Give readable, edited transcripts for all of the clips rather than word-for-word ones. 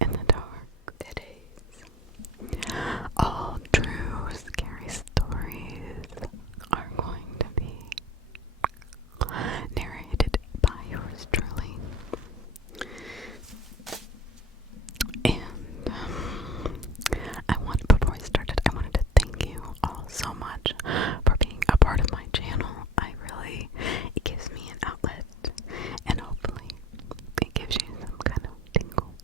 in the dark. It is. All true scary stories are going to be narrated by yours truly. And before we started, I wanted to thank you all so much for being a part of my channel. It gives me an outlet, and hopefully it gives you some kind of tingles,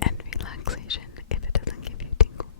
and relaxation if it doesn't give you tingles.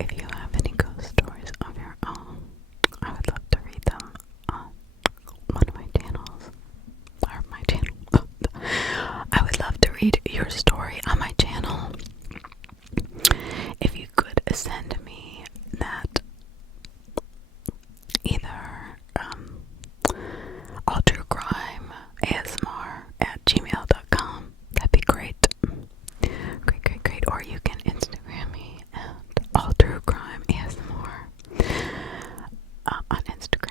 If you have any ghost stories of your own, I would love to read them on one of my channels, or my channel. I would love to read your story on my channel. If you could send me that either alltruecrimeasmr@gmail.com, that'd be great. Great. Or you can Instagram me at alltruecrimeasmr on Instagram.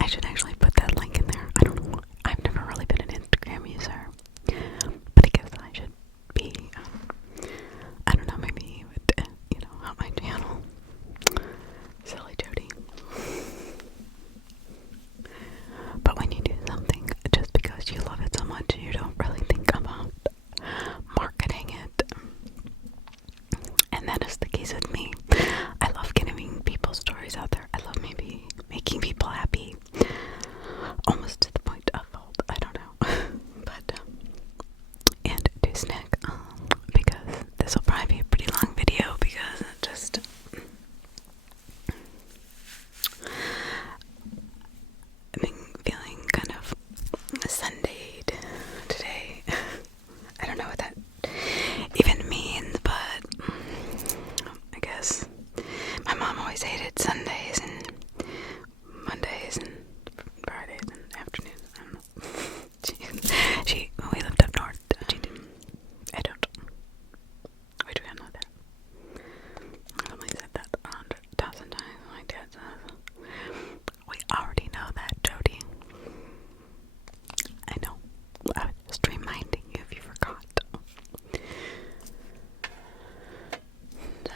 I should actually put that link in there. I don't know. I've never really been an Instagram user, but I guess I should be. I don't know. Maybe you would, help my channel. Silly Jodi. But when you do something just because you love it so much, you don't really think about marketing it. And that is the case with me. I love getting people's stories out there. I love maybe making people happy. Almost to the point of fault. I don't know. But, and to snack, because this will probably be a pretty long video because it just... I've been feeling kind of Sundayed today. I don't know what that even means, but I guess my mom always hated Sundays and Mondays and Fridays and afternoons. I don't know. When we lived up north, she didn't. I don't. Wait, do I know that? I've only said that 100,000 times. My dad says, we already know that, Jodi. I know. I was just reminding you if you forgot. So,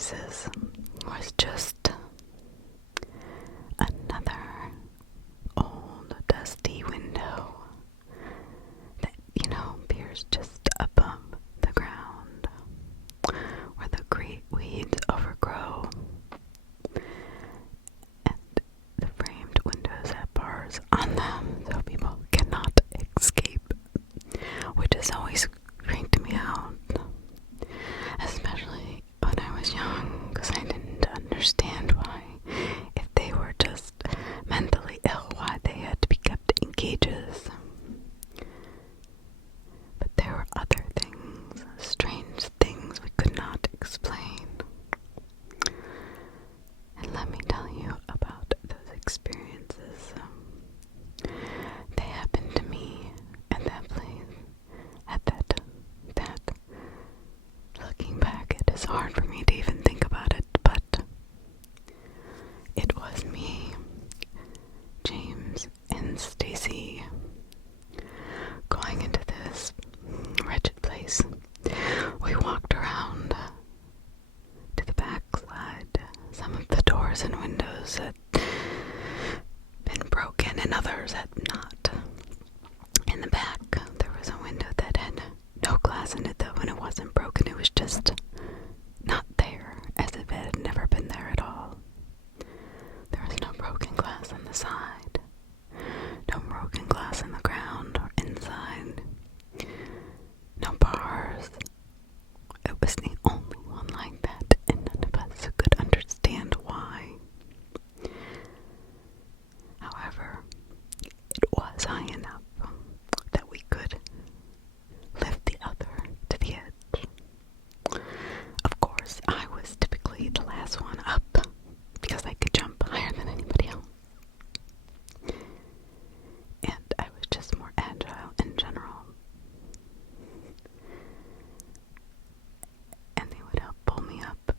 faces was just another old dusty window that, peers just above the ground where the great weeds overgrow, and the framed windows have bars on them so people cannot escape, which has always freaked me out, especially when I was young, because I didn't understand why, if they were just mentally ill, why they had to be kept in cages. But there were other things, strange things we could not explain. And let me tell you about those experiences. They happened to me at that place, at that, looking back, it is hard for me to even think about it, but it was me, James, and Stacy going into this wretched place. We walked around to the backside. Some of the doors and windows had been broken and others had not. In the back, there was a window that had no glass in it, though, and it wasn't broken. It was just not there, as if it had never been there at all. There was no broken glass on the side, no broken glass in the ground or inside, no bars. It was the only one like that, and none of us could understand why. However, it was high enough that we could lift the other to the edge. Of course, I was typically the last one up because I could jump higher than anybody else. And I was just more agile in general. And they would help pull me up.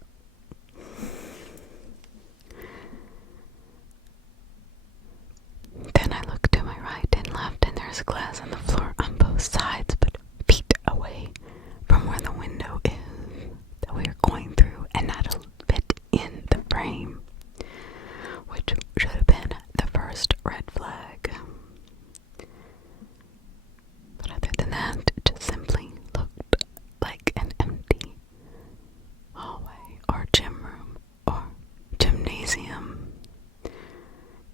Then I looked to my right and left, and there's glass on the floor on both sides, but feet away from where the window is that we are going through, and not a bit in the frame, which should have been the first red flag. But other than that, it just simply looked like an empty hallway or gym room or gymnasium.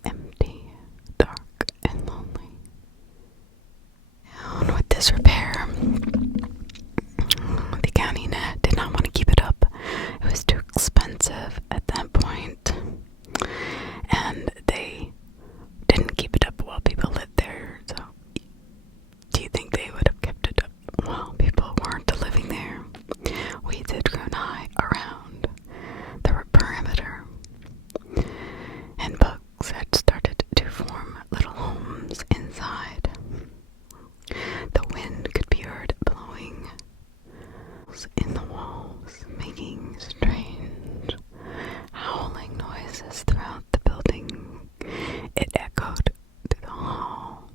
Empty, dark, and lonely. And with this repair, the county did not want to keep it up. It was too expensive at that point, and they didn't keep it up while people lived there. So, do you think they would have kept it up while people weren't living there? Weeds had grown high around the perimeter, and bugs had started to form little homes inside. The wind could be heard blowing in the walls, making strange howling noises throughout the building. It echoed through the hall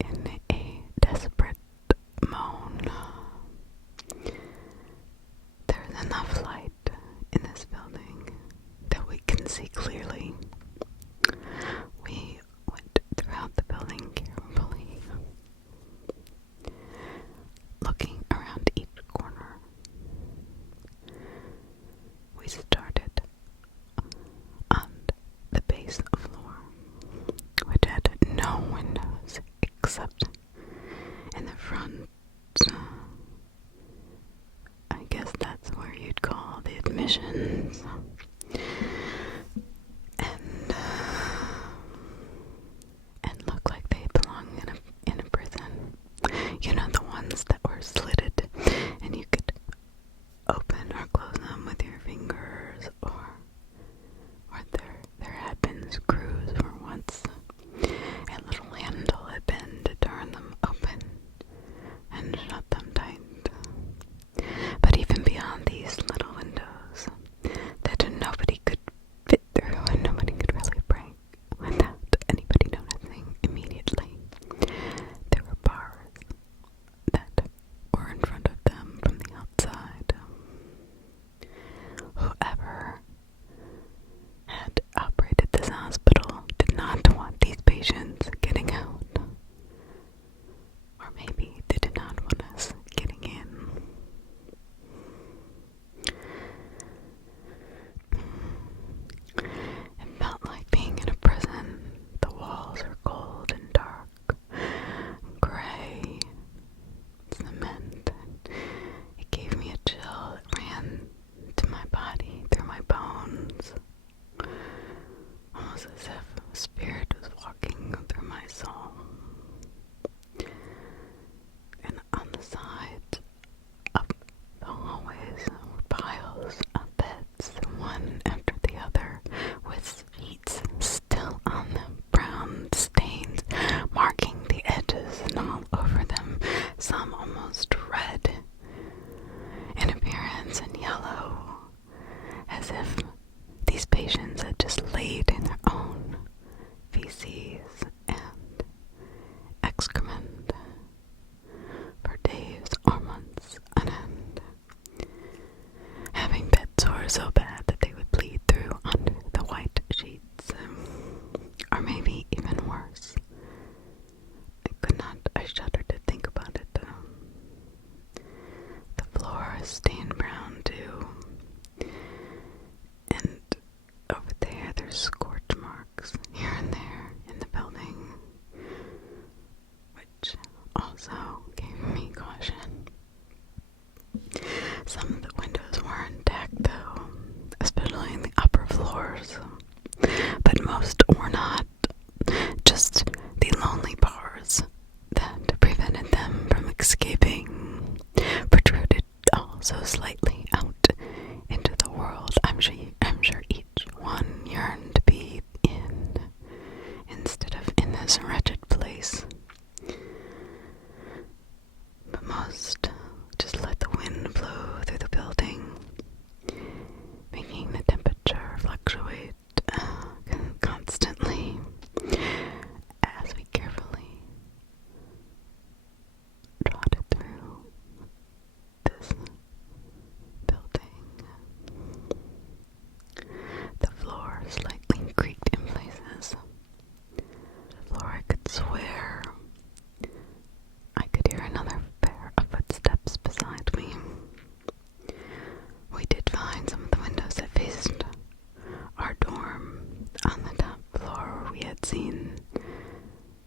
in a desperate moan. There's enough light in this building that we can see clearly. We went throughout the building carefully, looking around each corner. We started on the base floor, which had no windows except in the front. I guess that's where you'd call the admissions. And looked like they belong in a prison. You know, the ones that were slitted and you could open or close them with your fingers, or there had been screws where once a little handle had been to turn them open and shut them tight. But even beyond these little windows that hands in yellow, as if these patients had just laid in their own feces and excrement for days or months on end, having bed sores so bad that they would bleed through under the white sheets, or maybe even worse. I shudder to think about it. The floor is stained brown too, and over there's scorch marks here and there in the building, which also gave me caution. Some of the windows were intact though, especially in the upper floors, but most were not. Just the lonely bars that prevented them from escaping protruded also slightly out into the world. I'm sure each one yearned to be in, instead of in this wretched place. But most just let the wind blow through the building, making the temperature fluctuate constantly as we carefully trotted through this building. The floor slightly creaked in places. The floor, I could swear I could hear another pair of footsteps beside me. We did find some of the windows that faced our dorm on the top floor, where we had seen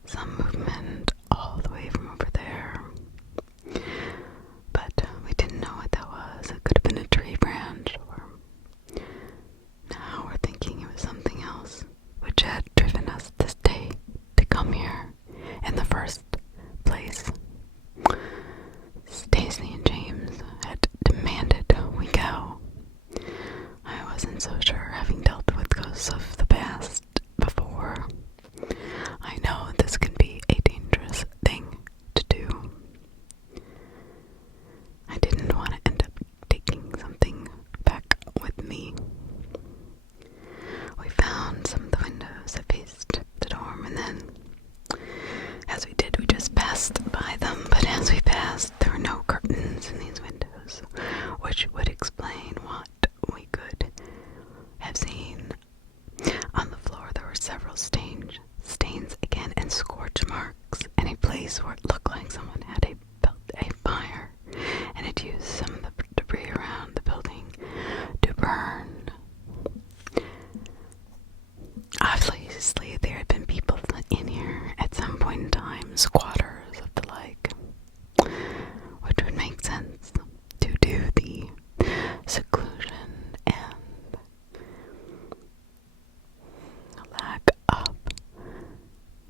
some movement all the way from over there. But we didn't know what that was. It could have been a tree branch, or now we're thinking it was something else, which had driven us this day to come here in the first place. Stacy and James had demanded we go. I wasn't so sure, having dealt with ghosts of the past before. I know this can be a dangerous thing to do. I didn't want to end up taking something back with me. We found some of the windows that faced the dorm, and then, as we did, we just passed by them. But as we passed, there were no curtains in these windows, which would explain what we could have seen. On the floor, there were several stains again, and scorch marks, and a place where it looked like someone had built a fire and had used some of the debris around the building to burn. Obviously, there had been people in here at some point in time, squatters of the like, which would make sense due to the seclusion and lack of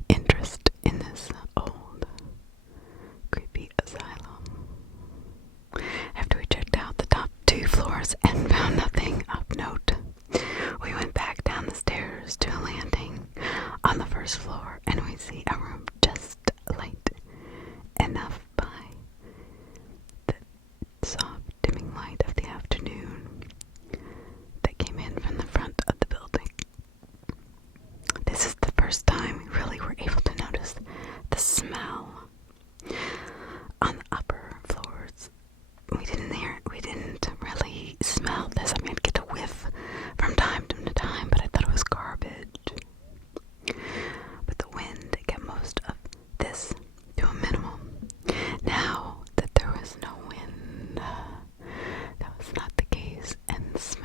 interest in this old, creepy asylum. After we checked out the top 2 floors and found nothing of note, we went back down the stairs to a landing on the first floor, and we see a room just light enough by the soft dimming light of the afternoon that came in from the front of the building. This is the first time we really were able to notice the smell. On the upper floors, we didn't really smell this. I mean, I'd get a whiff from time to time, but I thought it was garbage. But the wind kept most of this to a minimum. Now that there was no wind, that was not the case, and the smelled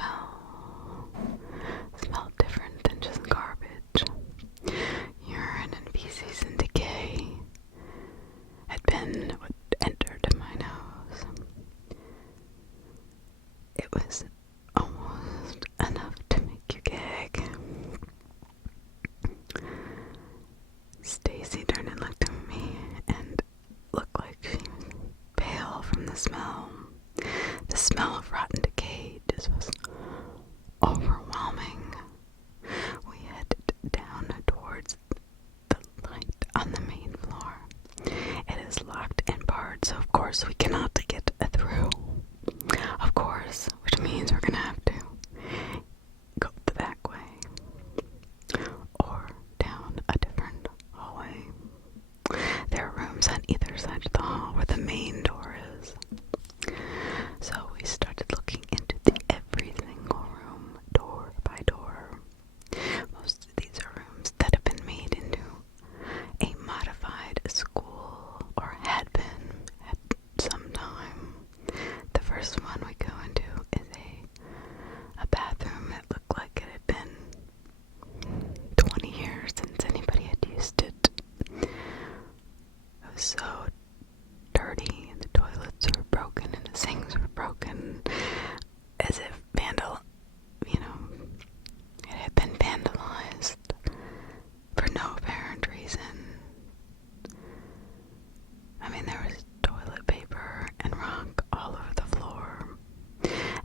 different than just garbage. Urine and feces and decay had been what entered my nose. It was almost enough to make you gag. Stacy turned and looked at me and looked like she was pale from the smell. The smell of rotten decay just was overwhelming. We headed down towards the light on the main floor. It is locked and barred, so of course we cannot get through. Of course,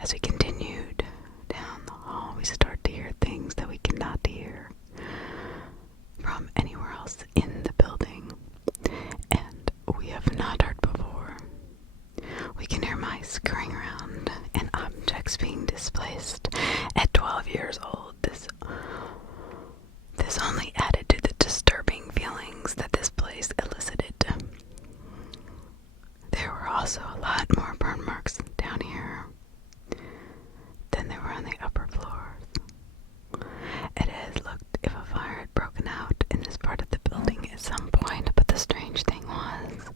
as we continued down the hall, we start to hear things that we cannot hear from anywhere else in the building, and we have not heard before. We can hear mice scurrying around and objects being displaced. At 12 years old, this only added to the disturbing feelings that this place elicited. There were also a lot more burn marks down here than there were on the upper floors. It had looked if a fire had broken out in this part of the building at some point, but the strange thing was,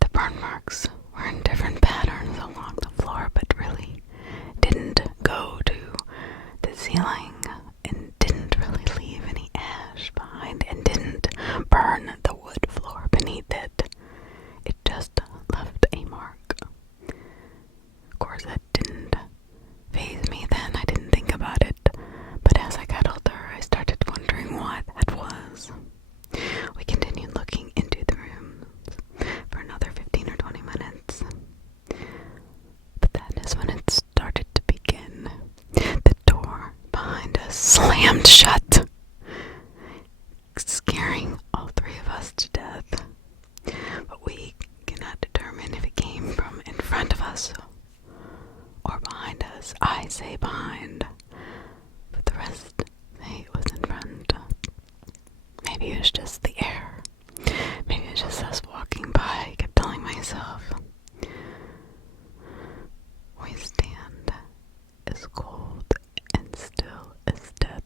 the burn marks were in different patterns along the floor, but really didn't go to the ceiling and didn't really leave any ash behind and didn't burn the wood floor beneath it. It just left a mark. Of course, that didn't faze me then. I didn't think about it. But as I got older, I started wondering what that was. We continued looking into the rooms for another 15 or 20 minutes. But that is when it started to begin. The door behind us slammed shut, scaring all three of us to death. But we cannot determine if it came from in front of us or behind us. I say behind, but the rest say it was in front. Maybe it was just the air. Maybe it was just us walking by. I kept telling myself. We stand as cold and still as death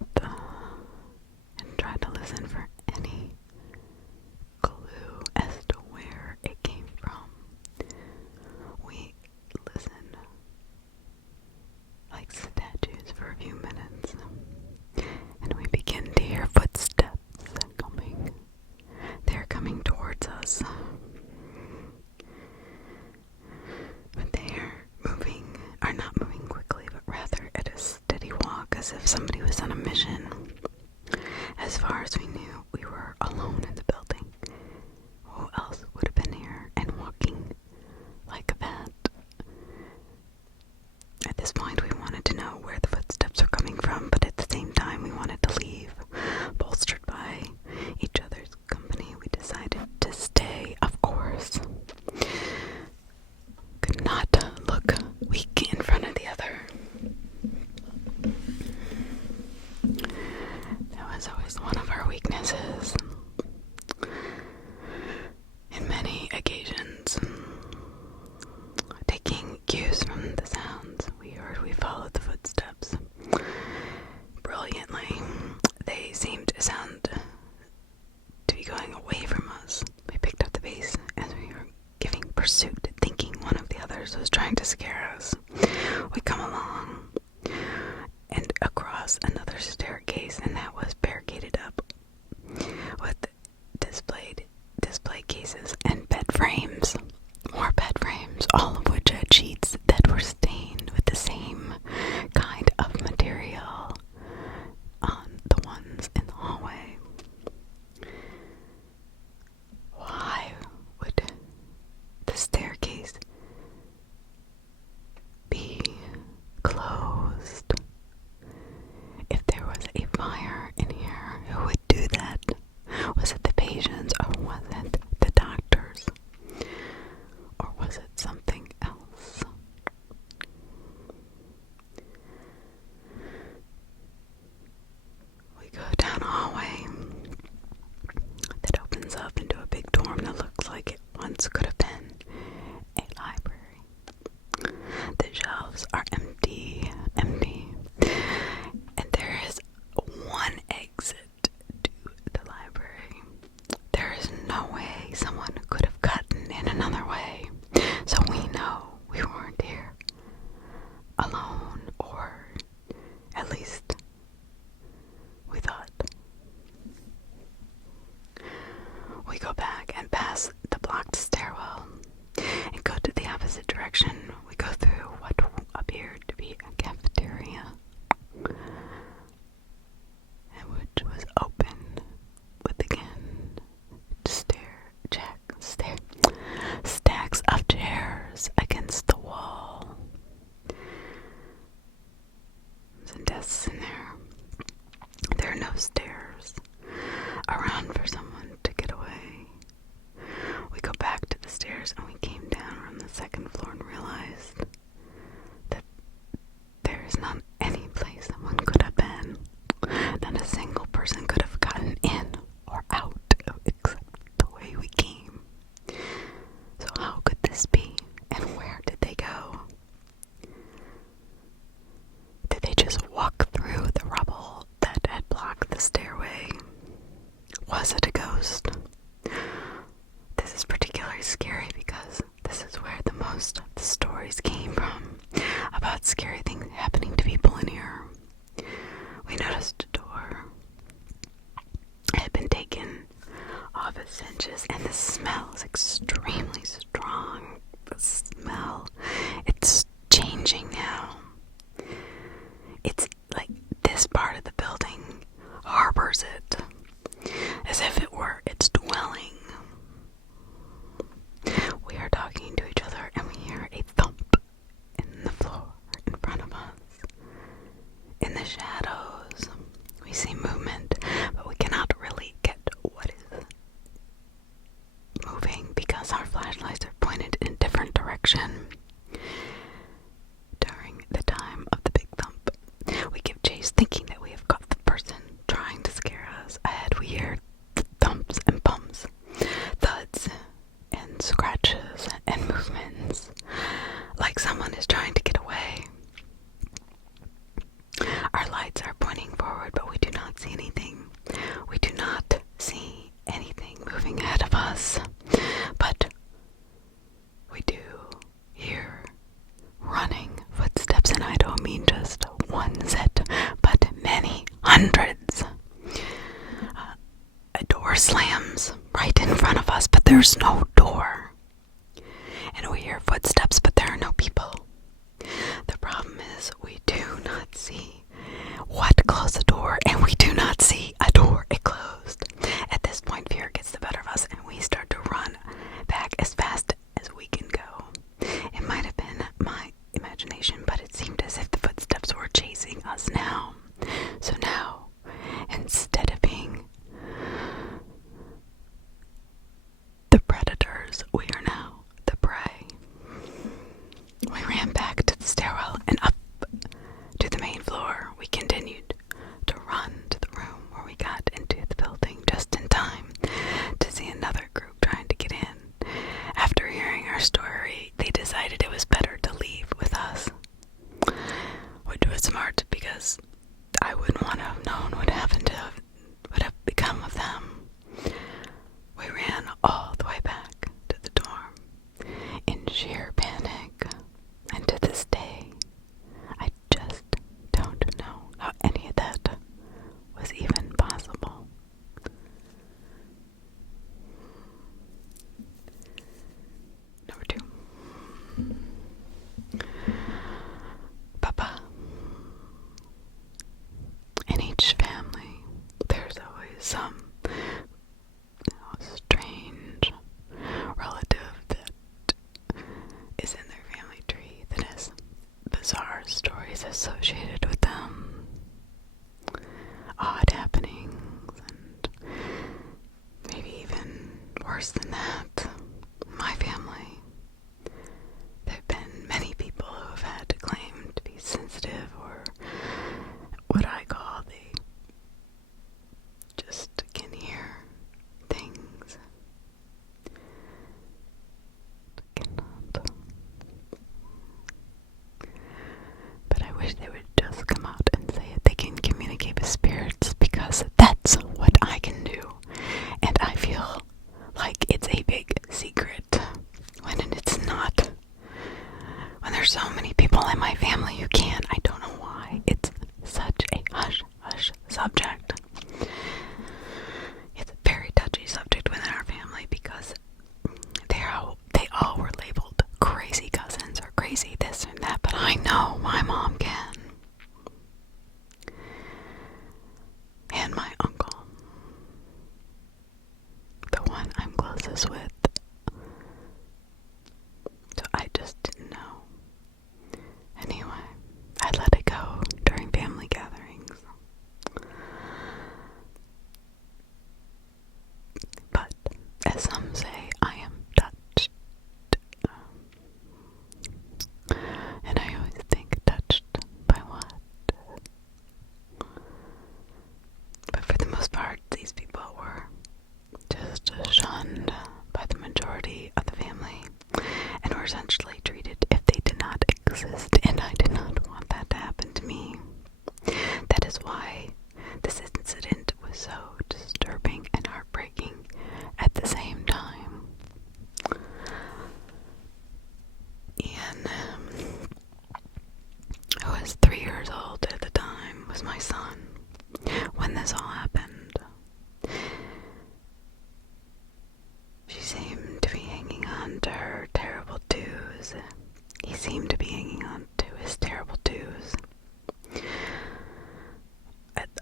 and try to listen for any clue as to where it came from. We listen like statues for a few minutes, and we begin to hear footsteps coming. They're coming towards us, but are not moving quickly, but rather at a steady walk, as if somebody was on a mission. As far as we knew, we were alone in the building. Who else would have been here and walking like that? At this point, we wanted to know where the footsteps were coming from, but at the same time, we wanted to leave. Bolstered by each other's company, we decided to stay, of course. Could not look weak in front of the other. That was always one of our weaknesses. In many occasions, taking cues from the sounds we heard, we followed the footsteps brilliantly. They seemed to sound to be going away from us. We picked up the pace as we were giving pursuit, thinking one of the others was trying to scare us. We come along and across another staircase, and that was barricaded up with display cases and bed frames. More bed frames, all of which had sheets that were stained with the same kind of material on the ones in the hallway. Why would the staircase be closed if of stairs around for someone to get away. We go back to the stairs and we came down on the second floor and realized that there is not any place that one could have been. Not a single person could have gotten in or out except the way we came. So how could this be? And where did they go? Did they just walk through the rubble that had blocked the stairway? Was it a ghost? This is particularly scary because this is where the most of the stories came from about scary things happening to people in here. We noticed a door had been taken off its hinges, and the smell is extremely strong. The smell, it's changing now. It's like this part of the building harbors it, as if it were its dwelling. We are talking to each other, and we hear a thump in the floor in front of us. In the shadows, we see movement, but we cannot really get what is moving because our flashlights are pointed in a different direction. During the time of the big thump, we give chase thinking that we have got the person trying to scare us. Ahead we hear thumps and bumps, thuds and scratches and movements, like someone is trying to get away. Our lights are pointing forward, but we do not see anything. We do not see anything moving ahead of us, but we do hear running footsteps, and I don't mean just one set, but many hundreds. A door slams right in front of us, but there's no door. And we hear footsteps, but there are no people. The problem is we do not see what closed the door, and we do not see a door it closed. At this point, fear gets the better of us, and we start to run back as fast as we can go. It might have been my imagination, but it seemed as if the footsteps was my son when this all happened. She seemed to be hanging on to her terrible twos. He seemed to be hanging on to his terrible twos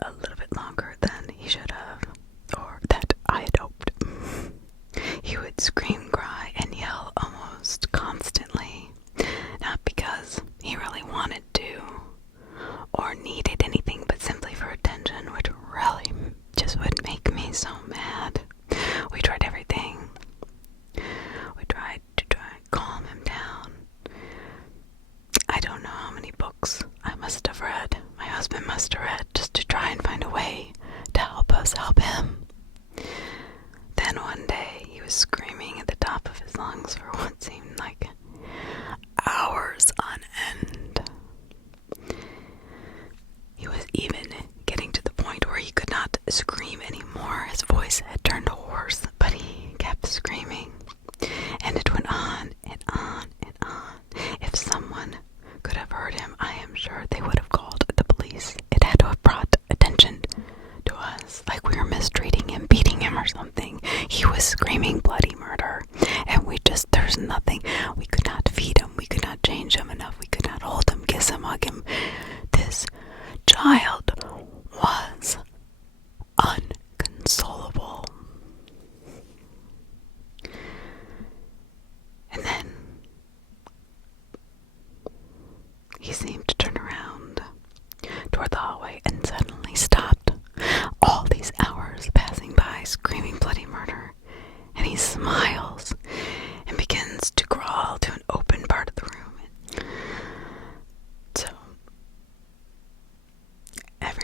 a little bit longer than he should have, or that I had hoped. He would scream, cry, and yell almost constantly, not because he really wanted to or needed anything, but simply for attention, which really just would make me so mad. We tried everything. We tried to calm him down. I don't know how many books I must have read, my husband must have read, just to try and find a way to help us help him. Then one day, he was screaming at the top of his lungs for what seemed like hours on end. He was even getting to the point where he could not scream anymore. His voice had turned hoarse, but he kept screaming. And it went on and on and on. If someone could have heard him, I am sure they would have called the police. It had to have brought attention to us, like we were mistreating him, beating him or something. He was screaming bloody murder, and there's nothing. We could not feed him, we could not change him enough, we could not hold him, kiss him, hug him. This child was unconsolable. And then he seemed to turn around toward the hallway and suddenly stopped. All these hours passing by, screaming bloody murder, and he smiles and begins to crawl to an open part of the room. So every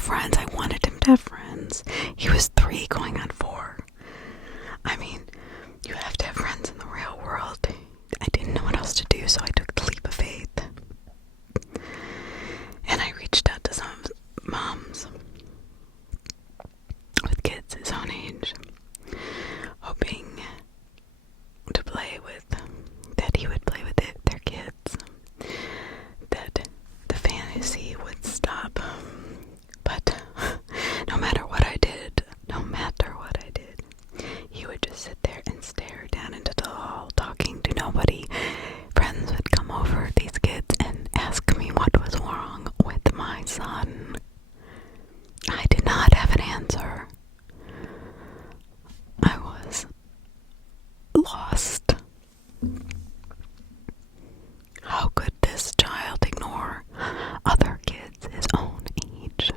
friends. I wanted him to have friends. He was 3 going on 4. I mean, you have to have friends in the real world. I didn't know what else to do, so I took the leap of faith. And I reached out to some moms with kids his own age, hoping to play with, that he would play with their kids, that the fantasy would stop. But no matter what I did, he would just sit there and stare down into the hall, talking to nobody. Friends would come over, these kids, and ask me what was wrong with my son. I did not have an answer. I was lost. How could this child ignore other kids his own age?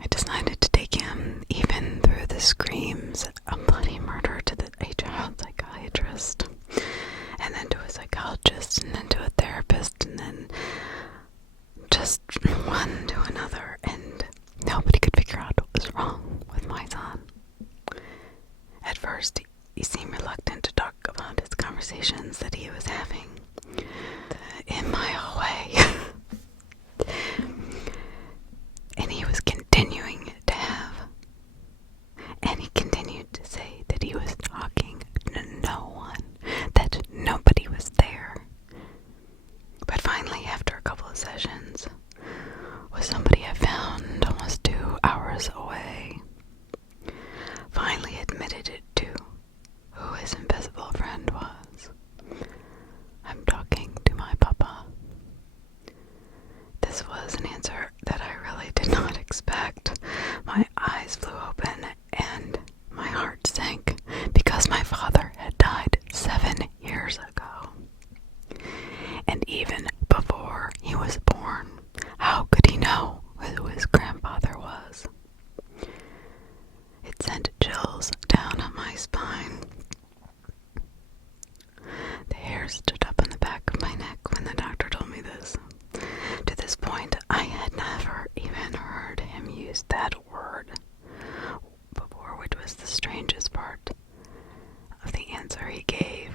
I decided to take him, even through the screams of bloody murder, to a child psychiatrist, and then to a psychologist, and then to a therapist, and then just one to another, and nobody could figure out what was wrong with my son. At first, he seemed reluctant to talk about his conversations that he was having in my hallway. And he was continuing to have, and he continued to say that he was talking to no one, that nobody was there. But finally, after a couple of sessions with somebody I found almost 2 hours away, finally admitted it to who his invisible friend was. I'm talking to my papa. This was an answer that I really did not expect. My eyes flew open and my heart sank, because my father had died 7 years ago. And even before he was born, how could he know who his grandfather was? It sent chills down my spine. The hair stood up on the back of my neck when the doctor told me this. To this point, I had never even heard him use that word before, which was the strangest part of the answer he gave.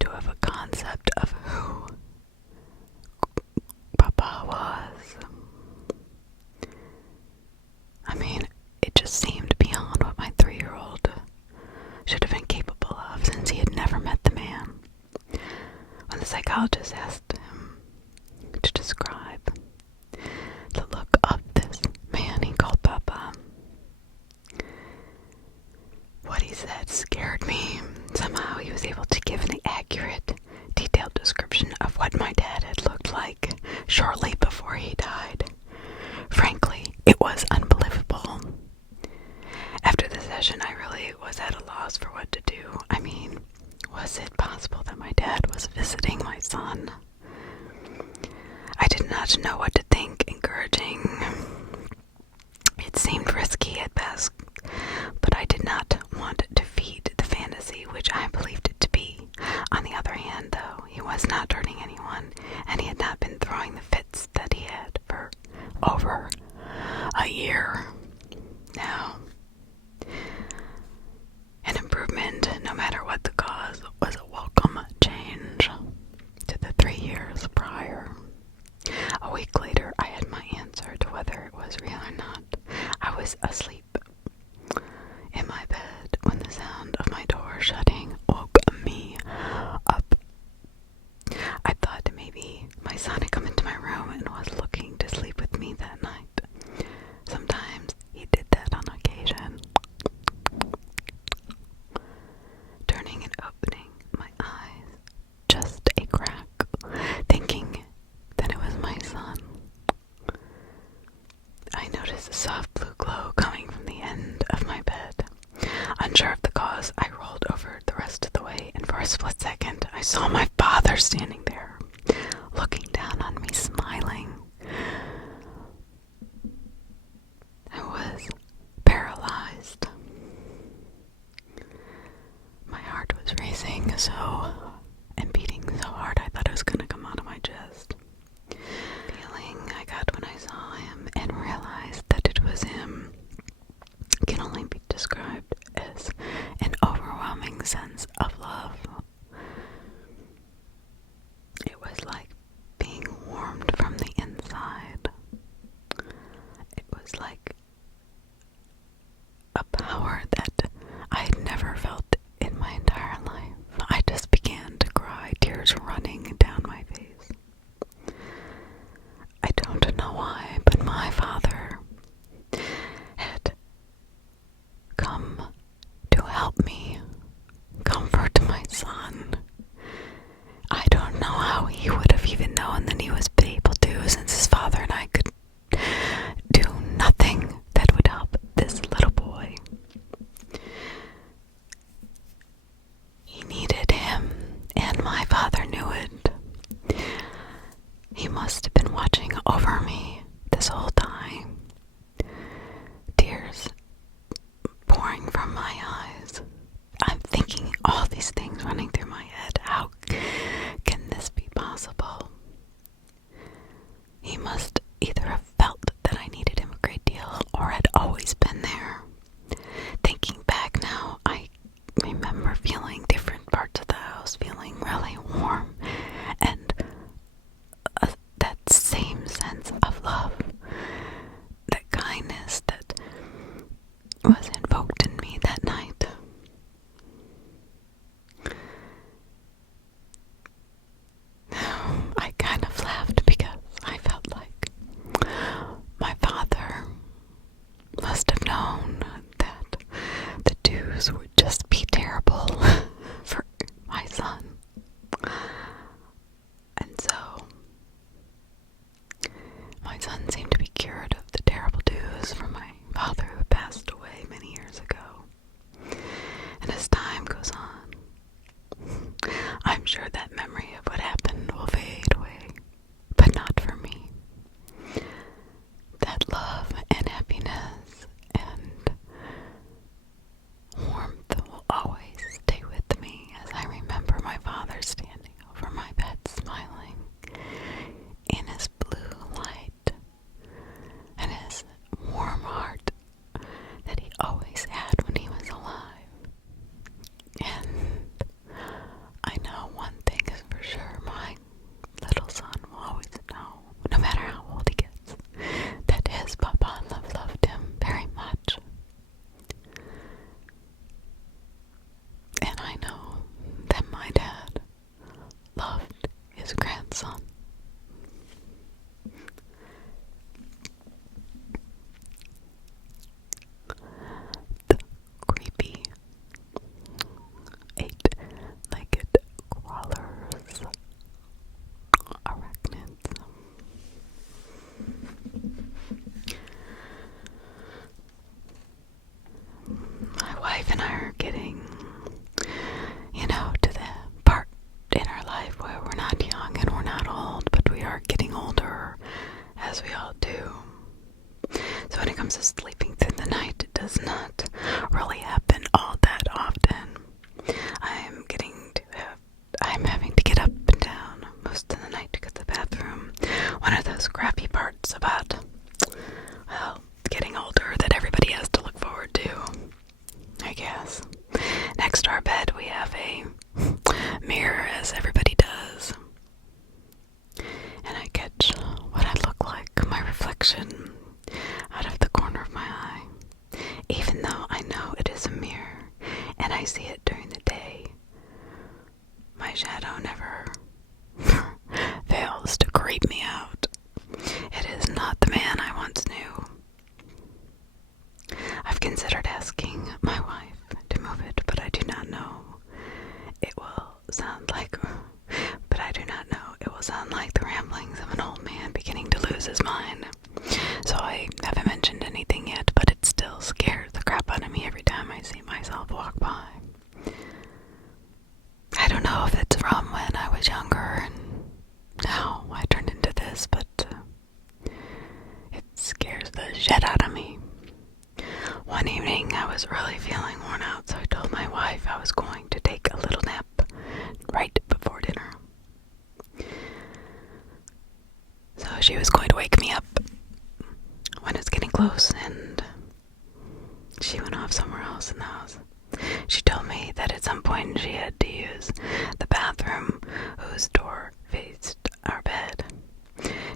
To have a concept of who Papa was. I mean, it just seemed beyond what my 3-year-old should have been capable of, since he had never met the man. When the psychologist asked him to describe the look of this man he called Papa, what he said scared me. Somehow he was able to give an accurate, detailed description of what my dad had looked like shortly before he died. Frankly, it was unbelievable. After the session, I really was at a loss for what to do. I mean, was it possible that my dad was visiting my son? I did not know what to think. Encouraging. It seemed risky at best, but I did not want to feed the fantasy, which I believed it to be. On the other hand, though, he was not hurting anyone, and he had not been throwing the fits that he had for over a year now. An improvement, no matter what the cause, was a welcome change to the 3 years prior. A week later, must have been watching over me this whole time. Tears pouring from my eyes. I'm thinking all these things running through my head. How can this be possible? He must either have felt that I needed him a great deal or had always been there. Thinking back now, I remember feeling different parts of the house, feeling really warm, and that same sense of love, that kindness that was invoked in me that night. I kind of laughed because I felt like my father must have known that the twos would just be terrible for my son. And so my son seemed to be cured of the terrible twos from my father who passed away many years ago. And as time goes on, I'm sure that memory of what happened will fade away, but not for me. That love and happiness and warmth will always stay with me as I remember my father standing over my bed smiling in his blue light and his warm heart that he always had when he was alive. And I know one thing is for sure, my little son will always know, no matter how old he gets, that his papa loved him very much. And I know that my dad loved his grandson. The creepy eight-legged crawlers, arachnids. My wife and I are getting, to the part in our life where we're not young and we're not old, but we are getting older, as we all do. So when it comes to sleeping through the night, it does not really happen all that often. I'm having to get up and down most of the night to go to the bathroom. One of those crappy parts about, getting older that everybody has to look forward to, I guess. Next to our bed, we have a mirror, as everybody does. And I catch what I look like, my reflection, out of the corner of my eye. Even though I know it is a mirror, and I see it during the day, my shadow never fails to creep me out. It is not the man I once knew. I've considered asking my wife to move it, but I do not know. It will sound like the ramblings of an old man beginning to lose his mind. So I haven't mentioned anything yet, but it still scares the crap out of me every time I see myself walk by. I don't know if it's from when I was younger and now I turned into this, but it scares the shit out of me. One evening I was really feeling worn out, so I told my wife I was going to take a little nap right before dinner. So she was going to wake me up when it's getting close, and she went off somewhere else in the house. She told me that at some point she had to use the bathroom whose door faced our bed.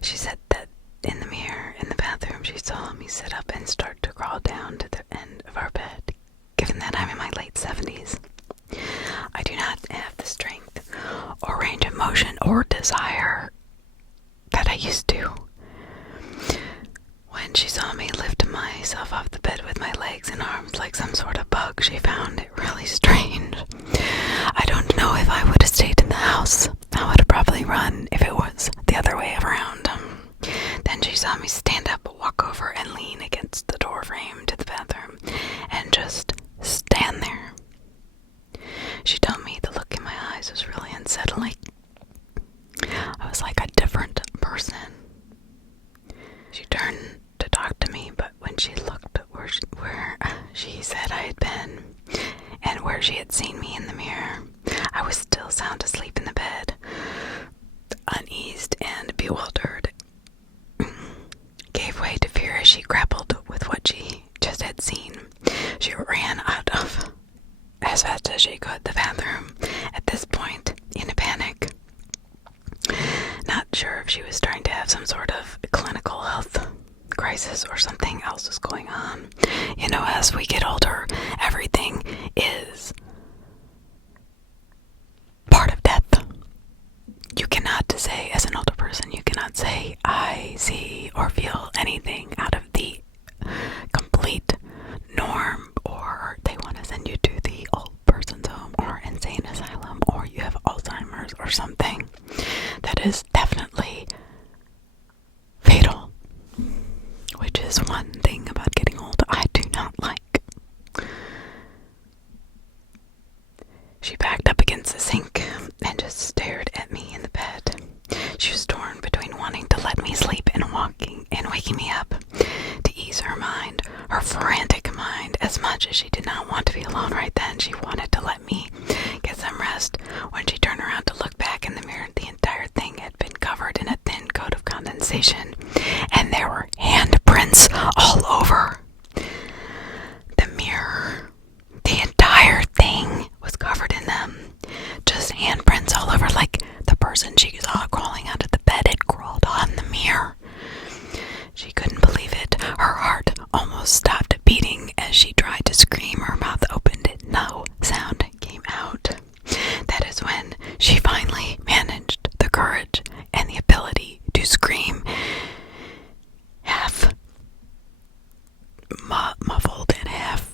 She said that in the mirror in the bathroom she saw me sit up and start to crawl down to the end of our bed. Given that I'm in my late 70s, I do not have the strength or range of motion or desire that I used to. When she saw me lift myself off the bed with my legs and arms like some sort of bug, she found it really strange. I don't know if I would have stayed in the house. I would have probably run if it was the other way around. Then she saw me stand up, walk over, and lean against the door frame to the bathroom, and just stand there. She told me the look in my eyes was really unsettling. I was like a different person. if she was starting to have some sort of clinical health crisis or something else was going on. You know, as we get older, everything is part of death. You cannot say, as an older person, you cannot say, I see or feel anything out of the complete norm, or they want to send you to the old person's home or insane asylum, or you have Alzheimer's or something that is definitely fatal, which is one thing about getting old I do not like. She backed up against the sink and just stared at me in the bed. She was torn between wanting to let me sleep and waking me up to ease her mind, her frantic mind. As much as she did not want to be alone right then, she wanted to let me get some rest. When she turned around to look back in the mirror, the entire thing had been covered in a thin coat of condensation, and there were handprints all over the mirror. The entire thing was covered in them. Just handprints all over, like the person she saw crawling out of the bed had crawled on the mirror. She couldn't believe it. Her heart almost stopped beating as she tried to scream. Her mouth opened and no sound came out. That is when she finally managed the courage and the ability to scream, half muffled and half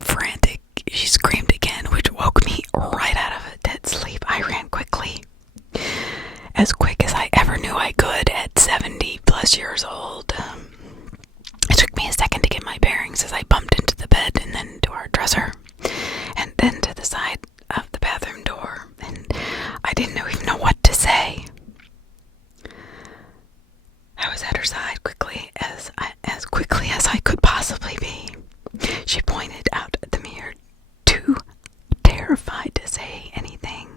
frantic. She screamed again, which woke me right out of a dead sleep. I ran quickly, as quick as I ever knew I could at 70 plus years old. It took me a second to get my bearings as I bumped into the bed and then to our dresser and then to the side of the bathroom door, and I didn't even know what to say. I was at her side as quickly as I could possibly be. She pointed out at the mirror, too terrified to say anything.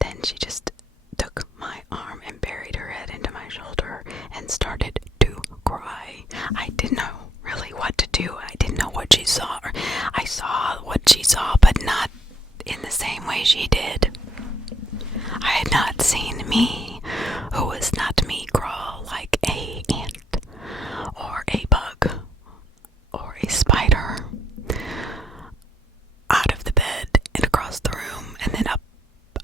Then she just took my arm and buried her head into my shoulder and started to cry. I didn't know really what to do. I didn't know what she saw. I saw what she saw, but not in the same way she did. I had not seen me, who was not me, crawl like a ant or a bug or a spider out of the bed and across the room and then up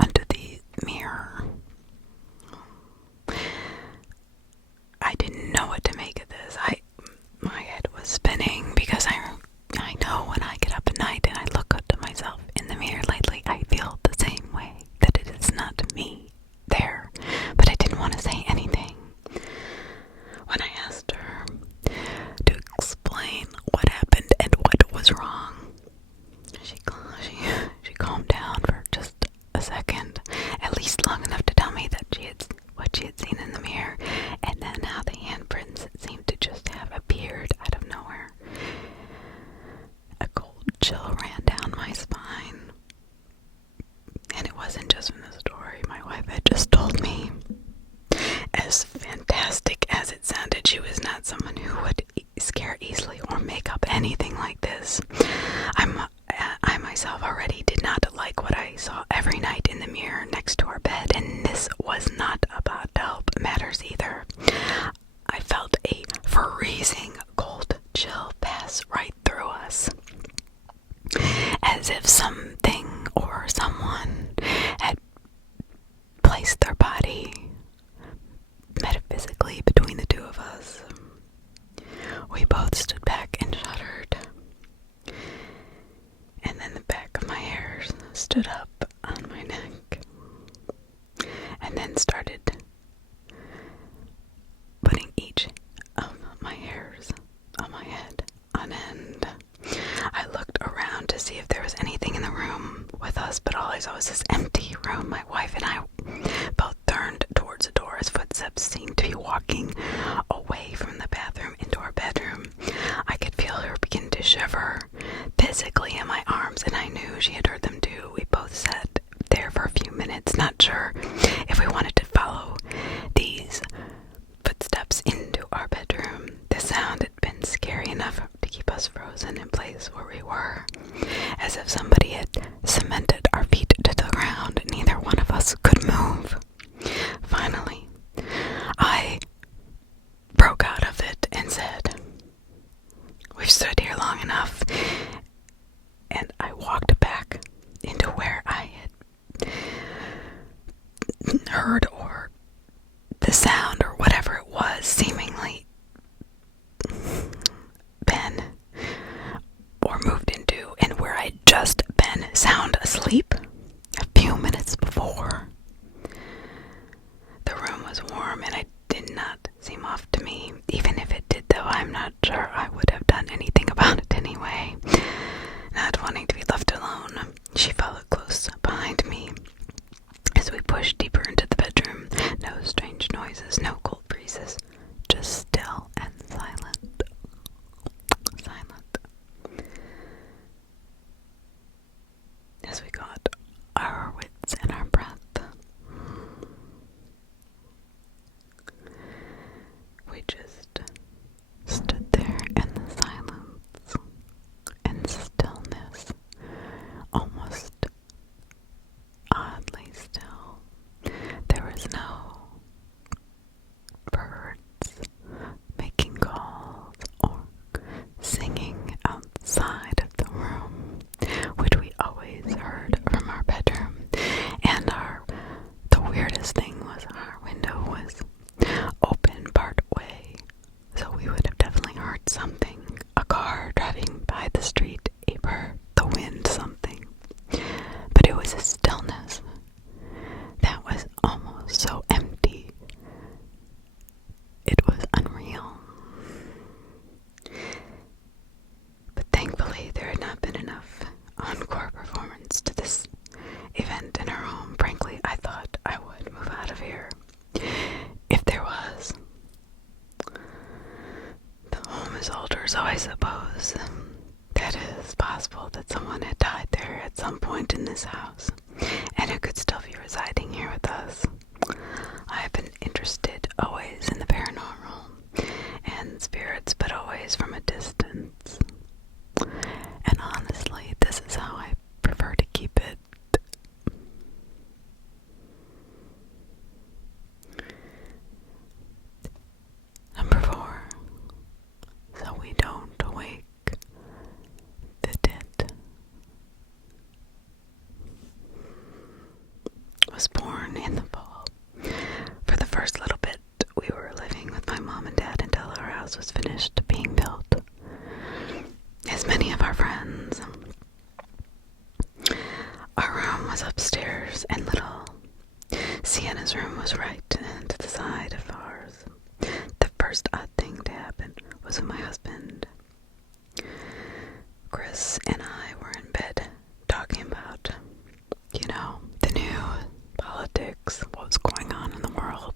under the mirror. I didn't know what to make of this. My head was spinning because I know when I get up at night and I look up to myself in the mirror lately, I feel the same way, that it is not me there. But I didn't want to say anything. When I asked her to explain what happened and what was wrong, she calmed down for just a second, at least long enough to tell me that what she had seen in the mirror, and then how the handprints seemed to just have appeared out of nowhere. A cold chill ran down my spine, and it wasn't just from the story my wife had just told me. As fantastic as it sounded, she was not someone who would scare easily or make up anything like this. I myself already did not like what I saw every night in the mirror next to our bed, and this was not about to help matters either. I felt a freezing cold chill pass right through us, as if something or someone had placed their body metaphysically between the two of us. We both stood back and shuddered, and then the back of my hairs stood up on my neck, and then started putting each of my hairs on my head on end. I looked around to see if there was anything in the room with us, but all I saw was this empty room. My wife and I both turned towards the door as footsteps seemed to be walking away from the bathroom into our bedroom. I could feel her begin to shiver physically in my arms, and I knew she had heard them too. We both sat there for a few minutes, not sure if we wanted to follow these footsteps into our bedroom. The sound had been scary enough to keep us frozen in place where we were, as if somebody had cemented our feet to the ground. Neither one of us could move. Finally, did not seem off to me. Even if it did, though, I'm not sure I would have done anything about it anyway. Not wanting to be left alone, she followed close behind me. As we pushed deeper into the bedroom, no strange noises, no cold breezes, just still and silent. Silent. As we got our wits and our breath, we just stood there in the silence and stillness, almost oddly still. There was no birds making calls or singing outside of the room, which we always heard from our bedroom. And the weirdest thing was our window was open part way, so we would have definitely heard something. A car driving by the street, a bird, the wind, something. But it was a stillness that was almost so empty. It was unreal. But thankfully, there had not been enough encore performance to this event in our home. Frankly, I thought I would move out of here. If there was. The home is older, so I suppose that it is possible that someone had died there at some point in this house, and it could still be residing here with us. I have been interested always in the paranormal and spirits, but always from a distance. And honestly, this is how I prefer to keep it. Number 4. So we don't awake the dead. Was born in the fall. For the first little bit, we were living with my mom and dad until our house was finished being built. As many of our friends, our room was upstairs, and little Sienna's room was right to the side of ours. The first odd thing to happen was when my husband, Chris, and I were in bed talking about, the news, politics, what was going on in the world.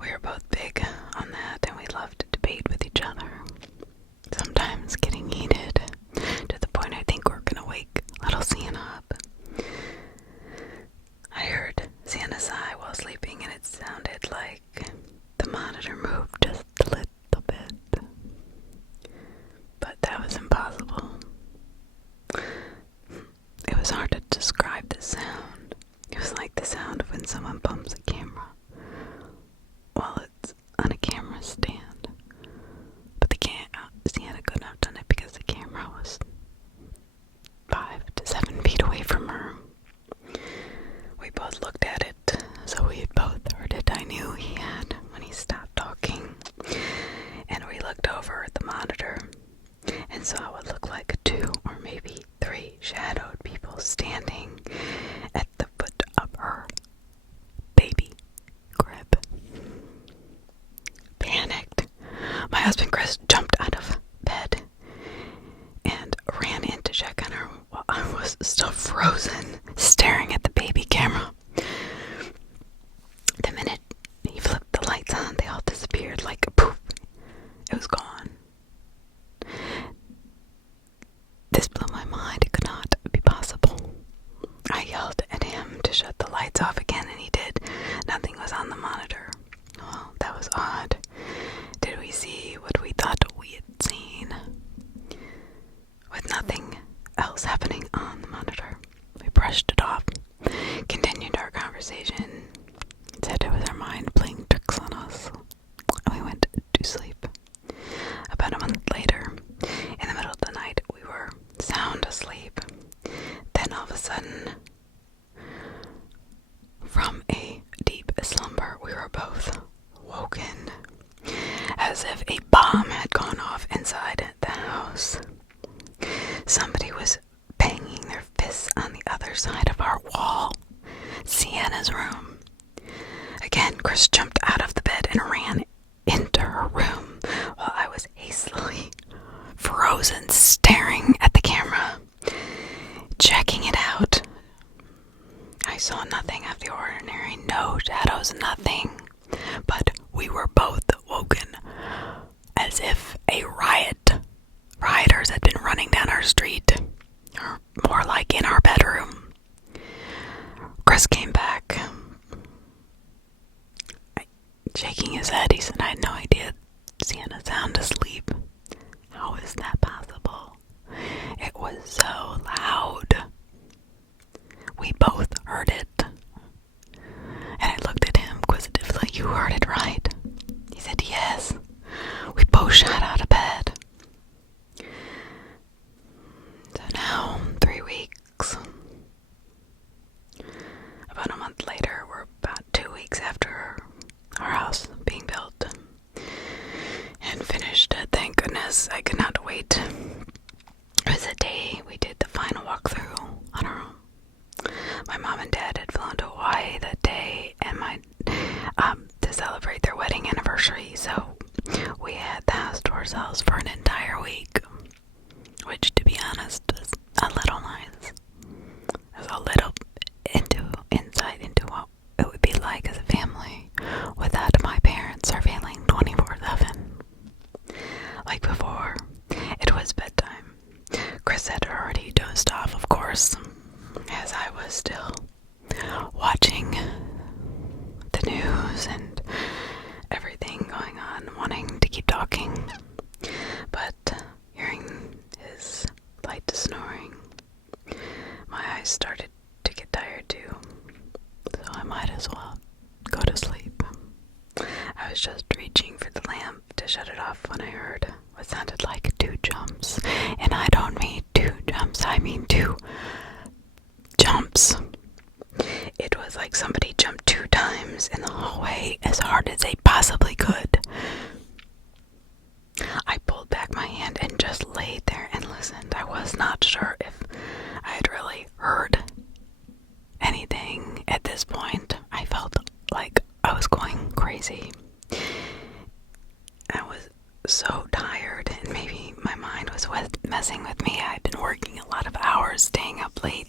We were both big on that, and we loved to debate with each other. Sometimes getting heated to the point I think we're gonna wake little Sienna up. I heard Sienna sigh while sleeping, and it sounded like the monitor moved just a little bit. But that was impossible. It was hard to describe the sound. It was like the sound of when someone bumps a camera while it's on a camera stand. But Sienna couldn't have done it because the camera was 5 to 7 feet away from her. We both looked at it, so we had both heard it. I knew he had when he stopped talking. And we looked over at the monitor and saw what looked like 2 or maybe 3 shadowed people standing at the foot of her baby crib. Panicked, my husband Chris jumped out of bed and ran in to check on her while I was still frozen, staring at the baby camera. The minute he flipped the lights on, they all disappeared like a poof. It was gone. This blew my mind. It could not be possible. I yelled at him to shut the lights off again, and he did. Nothing was on the monitor. Well, that was odd. Did we see what we thought we had seen? With nothing else happening on the monitor, we brushed it off, continued our conversation, said it was our mind playing tricks on us, and we went to sleep. About a month later, in the middle of the night, we were sound asleep. Then all of a sudden, from a deep slumber, we were both woken, as if a bomb had gone off inside the house. Somebody was banging their fists on the other side of our wall, Sienna's room. Again, Chris jumped out of the bed and ran into her room while I was hastily frozen, staring at the camera, checking it out. I saw nothing of the ordinary, no shadows, nothing, but we were both woken as if rioters had been running down our street, or more like in our bedroom. Chris came back, shaking his head. He said, "I had no idea Sienna sound asleep. How is that possible? It was so loud. We both heard it." And I looked at him inquisitively. "You heard it, right?" He said, "Yes." We both shot out of bed. So now, 3 weeks. About a month later, we're about 2 weeks after our house being built and finished. Thank goodness. I could not wait. It was the day we did the final walkthrough on our own. My mom and dad had flown to Hawaii that day and to celebrate their wedding anniversary, so we had the house to ourselves for an entire week, which, to be honest, was a little nice. It was a little insight into what it would be like as a family without my parents surveilling 24/7. Like before, it was bedtime. Chris had already dozed off, of course, as I was still watching the news and everything going on, wanting to keep talking, but hearing his light snoring, my eyes started to get tired too, so I might as well go to sleep. I was just reaching for the lamp to shut it off when I heard what sounded like 2 jumps, and I don't mean 2 jumps, I mean 2 jumps. It was like somebody jumped 2 times in the hallway as hard as they possibly could. I pulled back my hand and just laid there and listened. I was not sure if I had really heard anything at this point. I felt like I was going crazy. I was so tired, and maybe my mind was messing with me. I'd been working a lot of hours, staying up late,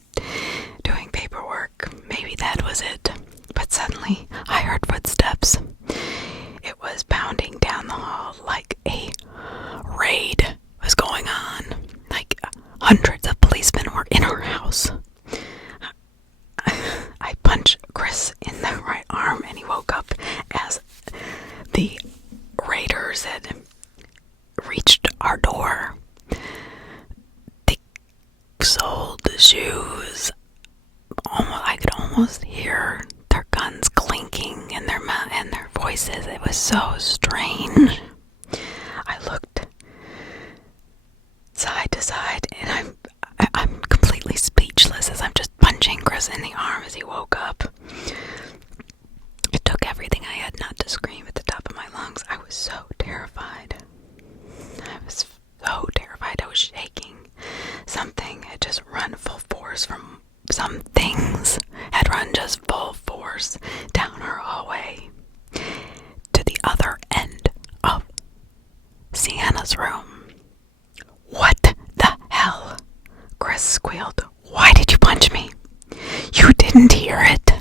doing paperwork. Maybe that was it. But suddenly, I heard footsteps. It was pounding down the hall like a raid was going on. Like hundreds of policemen were in our house. I punched Chris in the right arm, and he woke up as the raiders had reached our door. They sold shoes. I could almost hear their guns clinking in their voices. It was so strange. I looked side to side, and I'm completely speechless as I'm just punching Chris in the arm as he woke up. It took everything I had not to scream at the top of my lungs. I was so terrified. I was so terrified. I was shaking. Something had just run full force from some things had run just full force down our hallway to the other end of Sienna's room. "What the hell?" Chris squealed. "Why did you punch me? You didn't hear it."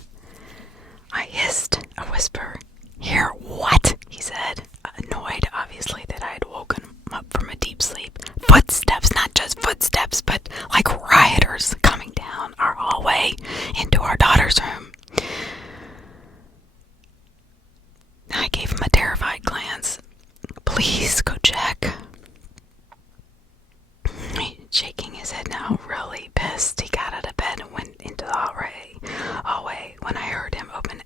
I hissed a whisper. "Hear what?" he said, annoyed obviously that I had woken up from a deep sleep. Footsteps, not just footsteps, but like rioters coming down our hallway into our daughter's room. I gave him a terrified glance. "Please go check." Shaking his head now, really pissed, he got out of bed and went into the hallway when I heard him open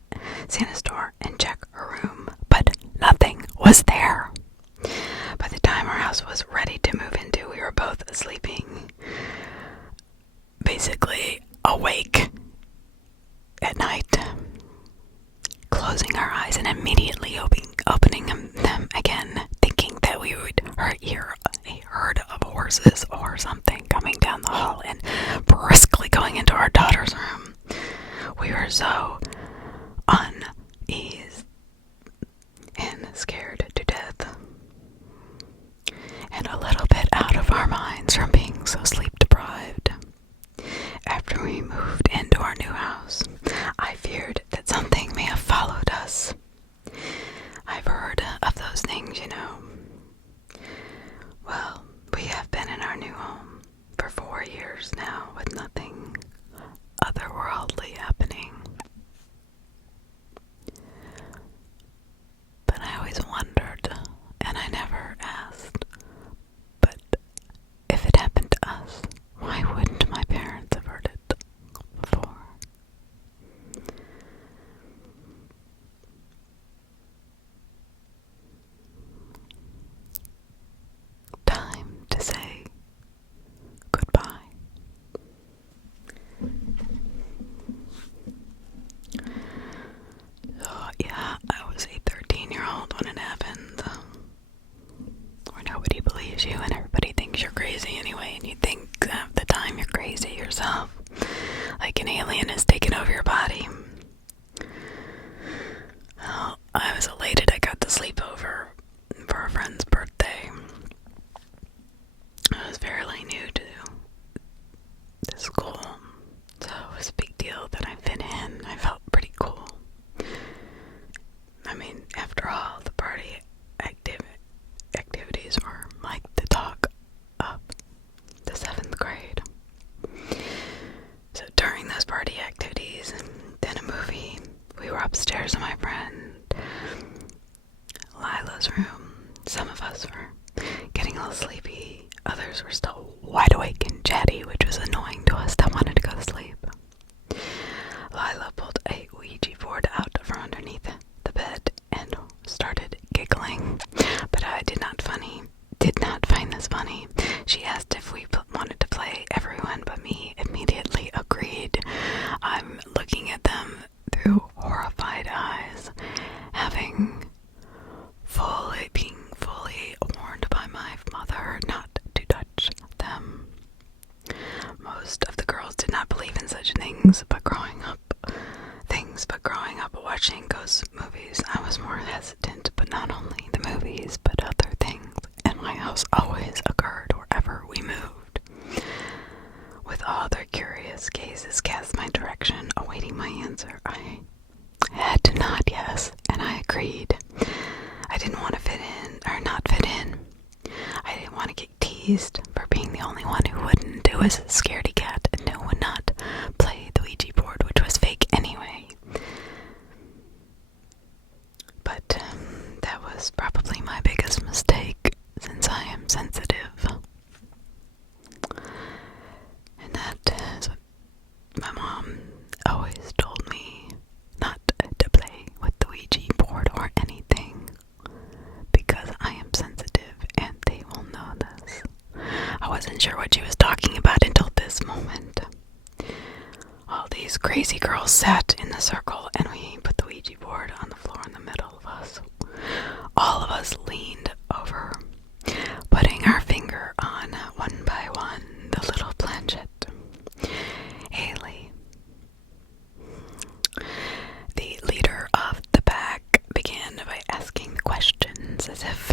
Sienna's door and check her room, but nothing was there. By the time our house was ready to move into, we were both sleeping, basically awake at night, closing our eyes and immediately opening them again, thinking that we would hear a herd of horses or something coming down the hall and briskly going into our daughter's room. We were so uneasy others were still wide awake and chatty, which was annoying to us that wanted to go to sleep. Lila pulled a Ouija board out from underneath the bed and started giggling, but I did not find this funny. She asked if we wanted to play. Everyone but me immediately agreed. I'm looking at them through horrified eyes, being fully warned by my mother not to touch them. Most of the girls did not believe in such things, but growing up watching ghost movies, I was more hesitant. But not only the movies, but other things in my house always occurred wherever we moved. With all their curious gazes cast my direction, awaiting my answer, I had to nod yes, and I agreed. I didn't want to not fit in. I didn't want to get teased for being the only one who wouldn't. It was a scaredy cat and no would not play the Ouija board, which was fake anyway. But that was probably my biggest mistake, since I am sensitive. And that is what my mom always told me, not to play with the Ouija board or anything, because I am sensitive and they will know this. I wasn't sure what she was talking about until this moment. All these crazy girls sat in the circle and we put the Ouija board on the floor in the middle of us. All of us leaned over, putting our finger on, one by one, the little planchette. Haley, the leader of the pack, began by asking the questions as if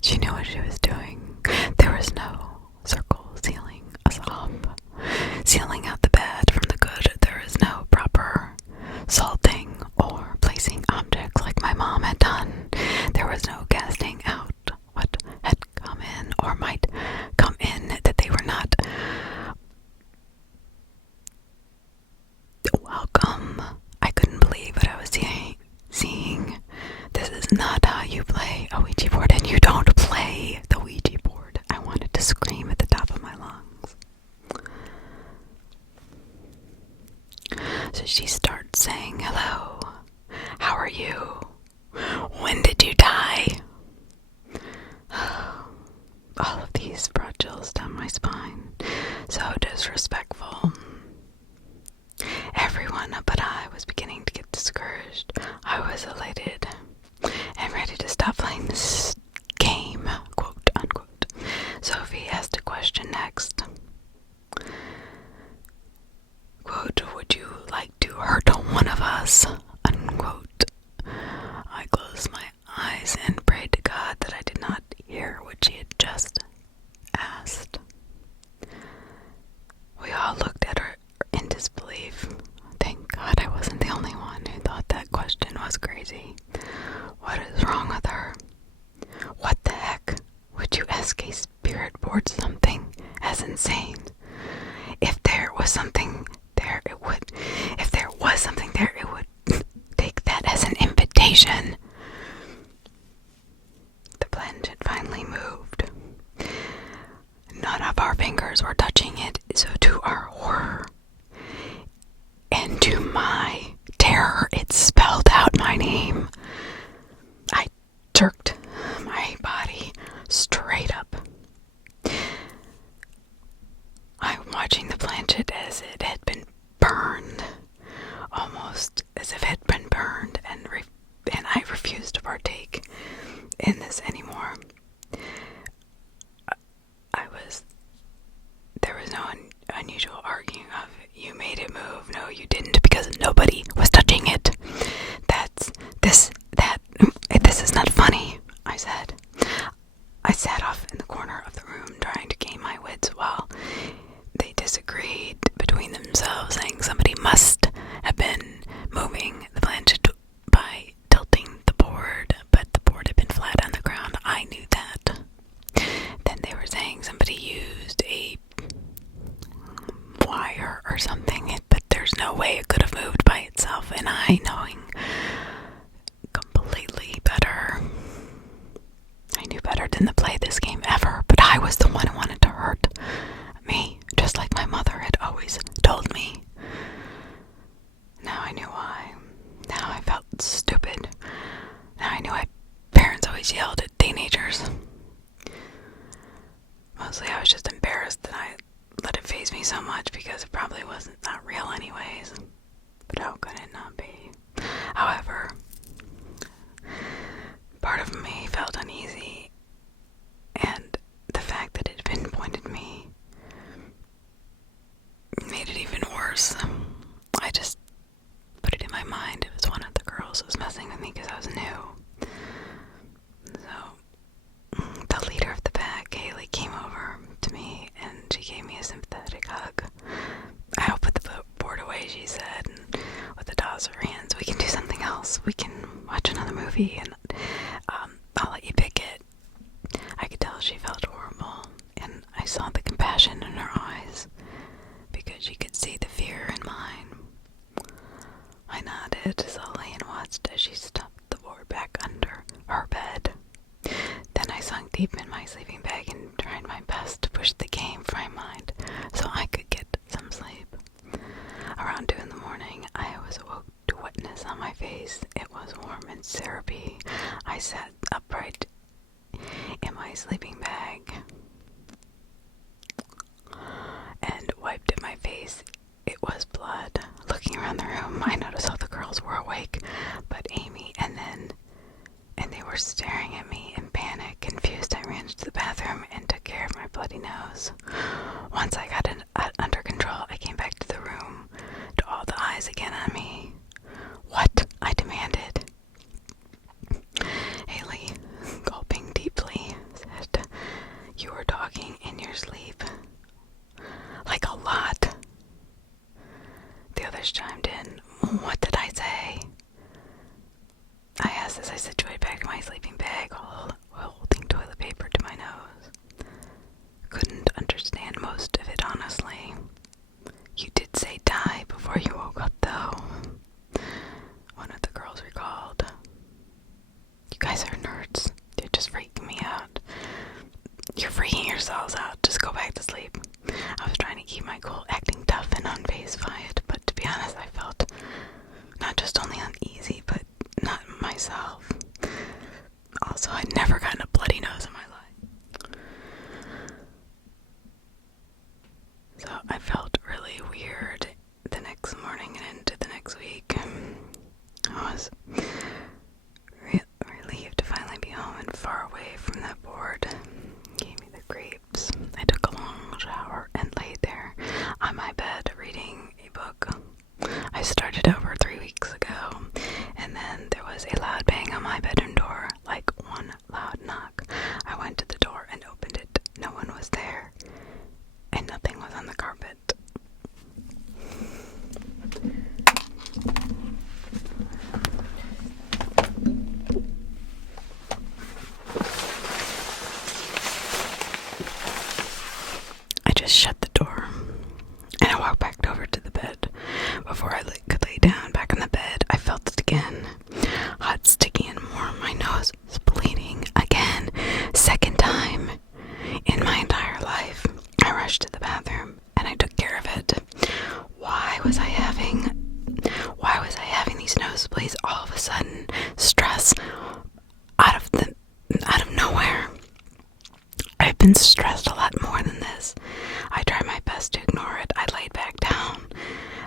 she knew what she was doing. There was no circle sealing us off, sealing out the bad from the good. There is no proper salting or placing objects like my mom had done. There was no casting out what had come in or might come in that they were not welcome. I couldn't believe what I was seeing. This is not how you play a Ouija board, and you don't play the Ouija board. I wanted to scream at the top of my lungs. So she starts saying, "Hello, how are you? When did you die?" All of these brought chills down my spine. So disrespectful. Everyone but I was beginning to get discouraged. I was elated and ready to stop playing this game, quote unquote. Sophie asked a question next. Quote, "Would you like to hurt one of us?" Unquote. I closed my eyes and prayed to God that I did not hear what she had just asked. We all looked at her in disbelief. Thank God I wasn't the only one who thought that question was crazy. What is wrong with her? What the heck? Would you ask a spirit board something as insane? If there was something there, it would take that as an invitation. The planchette finally moved. None of our fingers were touching it, so to our horror and to my terror, it spelled out my name. I jerked my body straight up. I'm watching the planchette as it had been burned, almost as if it had been burned, and I refused to partake in this anymore. There was no unusual arguing of, "You made it move." "No, you didn't, because nobody was touching it." This is not funny," I said. I sat off in the corner of the room trying to gain my wits while they disagreed between themselves, saying somebody must have been moving the planchette by tilting the board, but the board had been flat on the ground. always yelled at teenagers. Mostly I was just embarrassed that I let it faze me so much because it probably wasn't not real anyways. But how could it not be? However, part of me felt uneasy, and the fact that it pinpointed me made it even worse. I just put it in my mind it was one of the girls that was messing with me because I was new. So, the leader of the pack, Kaylee, came over to me and she gave me a sympathetic hug. I'll put the board away, she said, and with a toss of her hands, we can do something else. We can watch another movie, and I'll let you pick it. I could tell she felt horrible, and I saw the compassion in her eyes because she could see the fear in mine. I nodded slowly and watched as she stuffed the board back under her bed. Then I sunk deep in my sleeping bag and tried my best to push the game from my mind so I could get some sleep. Around 2 in the morning, I was awoke to wetness on my face. It was warm and syrupy. I sat upright in my sleeping bag and wiped at my face. It was blood. Looking around the room, I noticed all the girls were awake, but Amy, and they were staring at me in panic. Confused, I ran to the bathroom and took care of my bloody nose. Once I got it under control, I came back to the room, to all the eyes again on me. What? I demanded. Haley, gulping deeply, said, "You were talking in your sleep. Like a lot." The others chimed in. What did I say? I asked as I situated back in my sleeping bag, holding toilet paper to my nose. Couldn't understand most of it, honestly. You did say die before you woke up, though, one of the girls recalled. You guys are nerds. You're just freaking me out. You're freaking yourselves out. Just go back to sleep. I was trying to keep my cool, acting tough and unfazed by it, but to be honest, I felt not just only uneasy, but not myself. Also, I'd never gotten a bloody nose in my life. So I felt really weird the next morning and into the next week. I was relieved to finally be home and far away from that board. Gave me the creeps. I took a long shower and laid there on my bed reading a book. I started over 3 weeks ago, and then there was a loud bang on my bedroom door, like one loud knock. I went to the door and opened it. No one was there, and nothing was on the carpet. I just shut the door, and I walked back over to the bed. Before I could lay down back on the bed, I felt it again. Hot, sticky, and warm. My nose was bleeding again. Second time in my entire life. I rushed to the bathroom, and I took care of it. Why was I having these nosebleeds all of a sudden? Stress out of nowhere. I've been stressed a lot more than this. I tried my best to ignore it. I laid back down,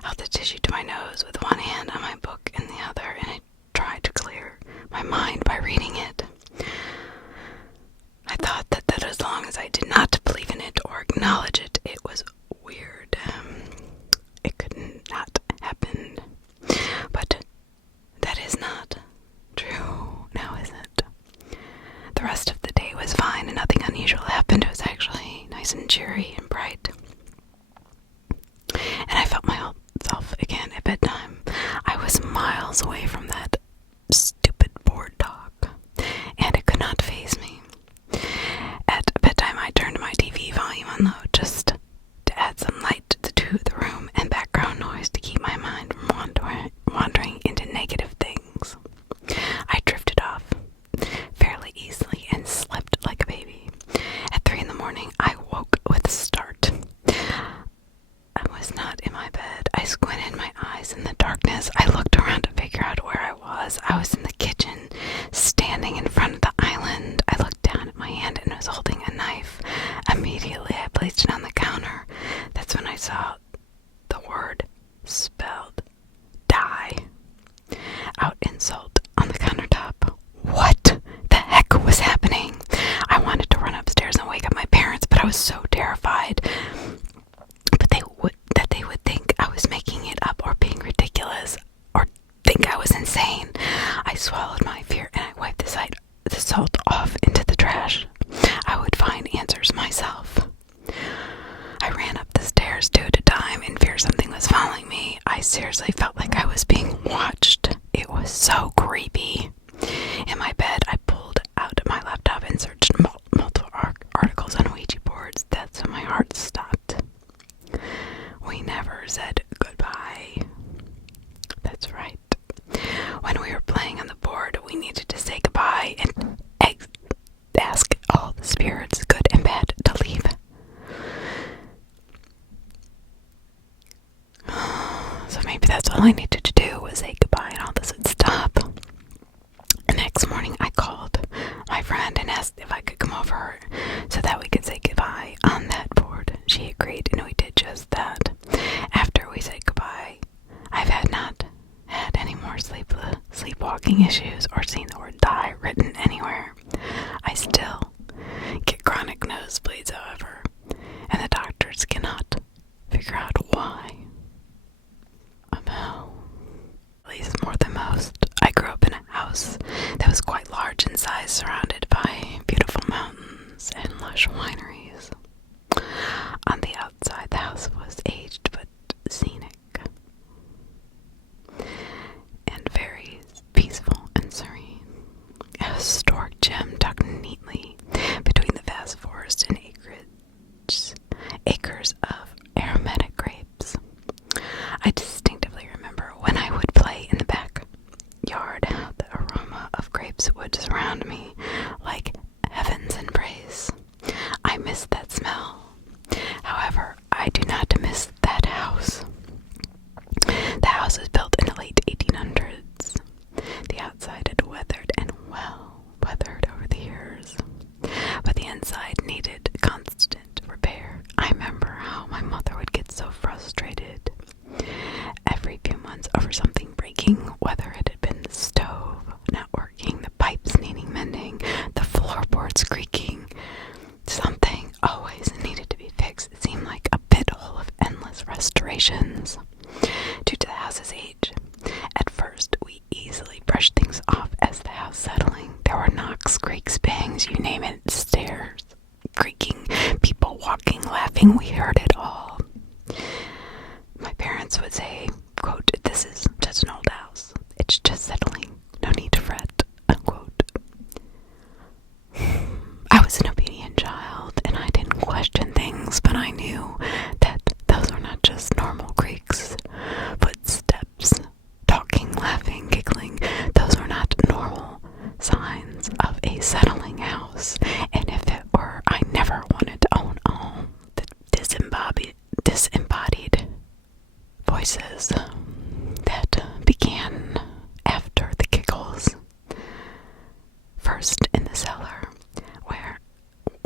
held the tissue to my nose with one hand on my book in the other, and I tried to clear my mind by reading it. I thought that as long as I did not believe in it or acknowledge it, it was weird. It could not happen. But that is not true now, is it? The rest of the day was fine and nothing unusual happened. It was actually nice and cheery and bright. And I felt my old self again at bedtime. I was miles away from that stupid board talk, and it could not faze me. At bedtime, I turned my TV volume on low just to add some light to the room and background noise to keep my mind from wandering into negative things. I drifted off fairly easily and slept like a baby. At 3 in the morning, I woke with a start. next morning, I called my friend and asked if I could come over so that we could say goodbye on that board. She agreed, and we did just that. After we said goodbye, I've not had any more sleepwalking issues or seen the word die written anywhere. I still get chronic nosebleeds, however, and the doctors cannot figure out why. At least more than most. I grew up in a house that was quite large in size, surrounded by beautiful mountains and lush wineries. On the outside, the house was aged but scenic, and very peaceful and serene. A historic gem tucked neatly between the vast forest and acres of aromatic grapes. I distinctively remember when I would play in the backyard how the aroma of grapes would surround me like heaven's embrace. I miss that smell. However, I do not miss that house. The house was built in the late 1800s. The outside had weathered and well weathered over the years, but the inside needed constant repair. I remember how my mother would get so frustrated every few months over something breaking, whether it had been the stove not working, the pipes needing mending, the floorboards creaking. Something always needed to be fixed. It seemed like a pit hole of endless restorations. Due to the house's age, at first we easily brushed things off as the house settling. There were knocks, creaks, bangs, you name it, stairs creaking, people walking, laughing. We heard it all. My parents would say, quote, "This is just an old house. It's just settling. No need to fret," unquote. I was an obedient child, and I didn't question things, but I knew that those were not just normal creaks, footsteps, talking, laughing, giggling. Those were not normal signs of a settling house, and if it were, I never wanted to own a home. The disembodied voices that began after the giggles. First in the cellar, where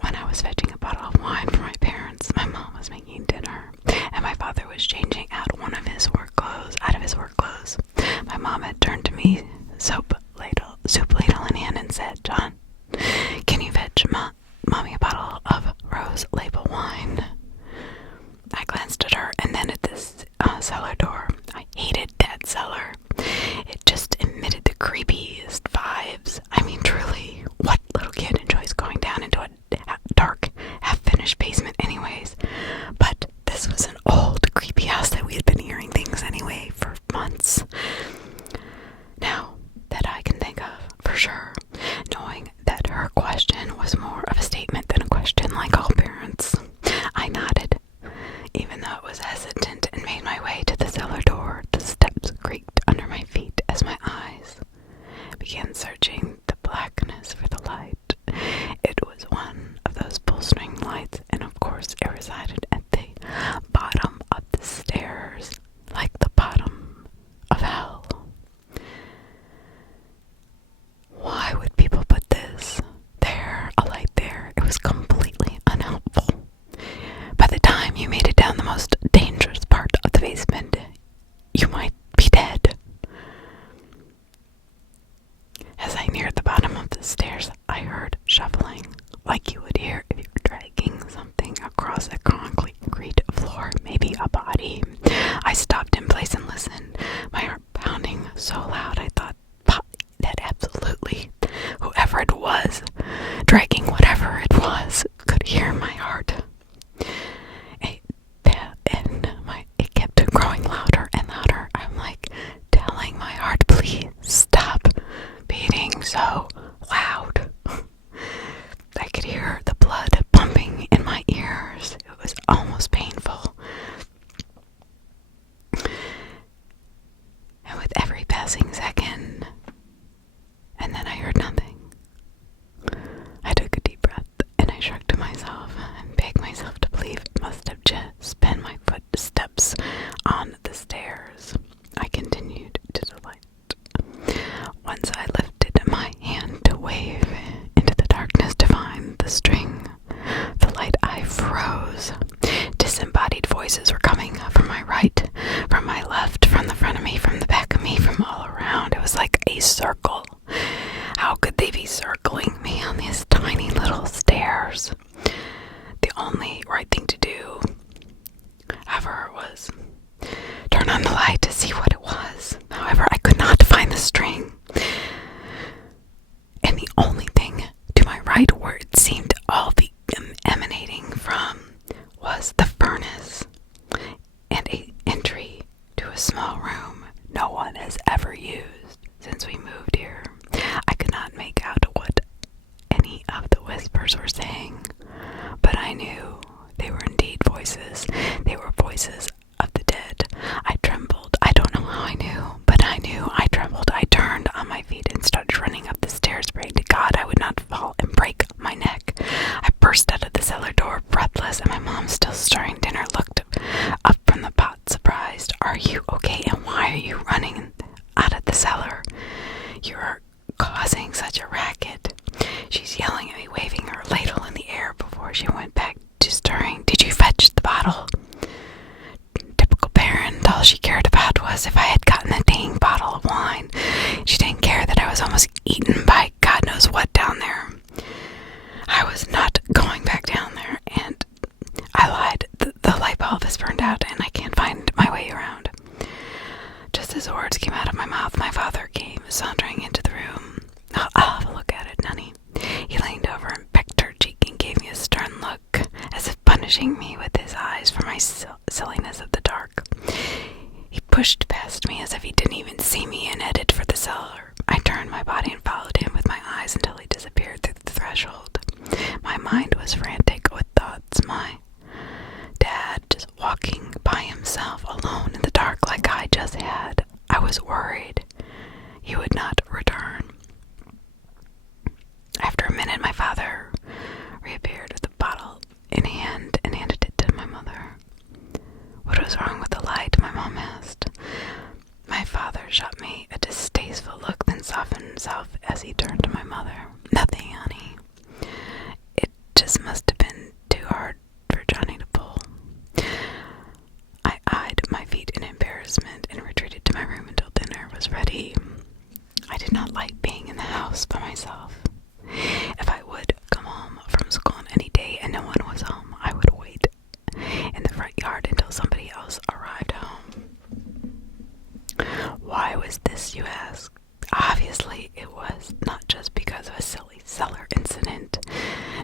when I was fetching a bottle of wine for my parents, my mom was making dinner, and my father was changing out of his work clothes. My mom had turned to me, soup ladle in hand, and said, "John, can you fetch Mommy a bottle of rose label wine?" I glanced at her and then at this cellar door. I hated that cellar. It just emitted the creepiest vibes. I mean, truly, what little kid enjoys going down into a dark, half-finished basement anyways? But this was an old, creepy house that we had been hearing things anyway for months. Now that I can think of for sure, knowing that her question was more of a statement than a question like all parents, I nodded, even though it was hesitant, and made my way to the cellar door. The steps creaked under my feet as my eyes began searching the blackness for the light. It was one of those pull-string lights, and of course it resided at the bottom of the stairs, like the bottom of hell. Why would people put a light there? It was completely unhelpful. By the time you made it down the most dangerous part of the basement, you might be dead. As I neared the bottom of the stairs, I heard shuffling, like you would hear if you were dragging something across a concrete floor, maybe a body. I stopped in place and listened, my heart pounding so loud I thought that absolutely whoever it was, dragging whatever it was, could hear my heart. It kept growing louder and louder. I'm like telling my heart, please stop beating so loud. I could hear the blood pumping in my ears. It was almost painful. And with every passing second, and then I heard nothing. I took a deep breath and I shrugged to myself and begged myself to believe it must have just been my footsteps on the stairs. I continued to the light. Once I lifted my hand right where it seemed all be emanating from was the furnace and an entry to a small room no one has ever used since we moved here. I could not make out what any of the whispers were saying, but I knew they were indeed voices. They were voices of the dead. I trembled. I don't know how I knew, but I knew. I trembled. I turned on my feet and started running up the stairs, praying to God I would not fall and break my neck. I burst out of the cellar door, breathless, and my mom, still stirring dinner, looked up from the pot, surprised. "Are you okay, and why are you running out of the cellar? You're causing such a racket." She's yelling at me, waving her ladle in the air before she went back to stirring. "Did you fetch the bottle?" Typical parent, all she cared about was if I had gotten the dang bottle of wine. She didn't care that I was almost eaten by God knows what down there. I was not going back down there, and I lied. The light bulb is burned out, and I can't find my way around. Just as the words came out of my mouth, my father came sauntering into the room. I'll have a look at it, Nunny." He leaned over and pecked her cheek and gave me a stern look, as if punishing me with his eyes for my silliness of the dark. He pushed past me as if he didn't even see me and headed for the cellar. I turned my body and followed him with my eyes until he disappeared through the threshold. My mind was frantic with thoughts. My dad just walking by himself alone in the dark like I just had. I was worried he would not return. After a minute, my father reappeared with a bottle in hand and handed it to my mother. "What was wrong with the light?" my mom asked. My father shot me a distasteful look, then softened himself as he turned to my mother. "Nothing, honey. It just must have been too hard for Johnny to pull." I eyed my feet in embarrassment and retreated to my room until dinner was ready. I did not like being in the house by myself. If I would come home from school on any day and no one was home, I would wait in the front yard until somebody else arrived home. Why was this, you ask? Obviously, it was not just because of a silly cellar incident.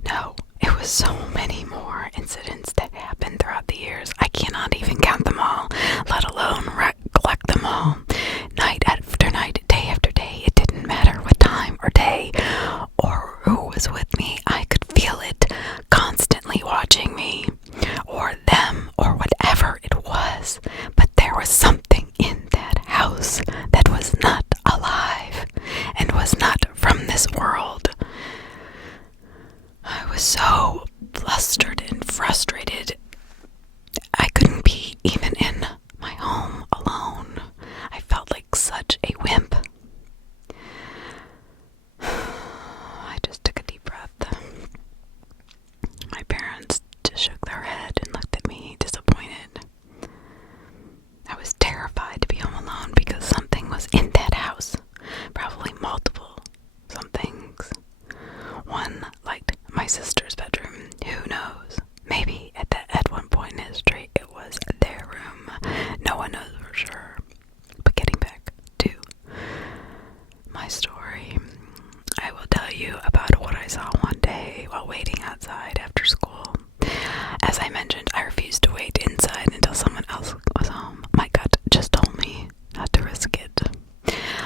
No, it was so many more incidents that happened throughout the years. I cannot even count them all, let alone recollect them all. Night after night, day after day, it didn't matter what time or day or who was with me. I could feel it constantly watching me, or them, or whatever it was. But there was something in that house that was not alive and was not from this world. I was so flustered and frustrated. I couldn't be even in my home alone. I felt like such a wimp. I just took a deep breath. My parents just shook their head and looked at me, disappointed. I was terrified to be home alone because something was in that house. Probably multiple somethings. One liked my sister's bedroom. Who knows? Maybe at one point in history it was their room. No one knows for sure. But getting back to my story, I will tell you about what I saw one day while waiting outside after school. As I mentioned, I refused to wait inside until someone else was home. My gut just told me not to risk it.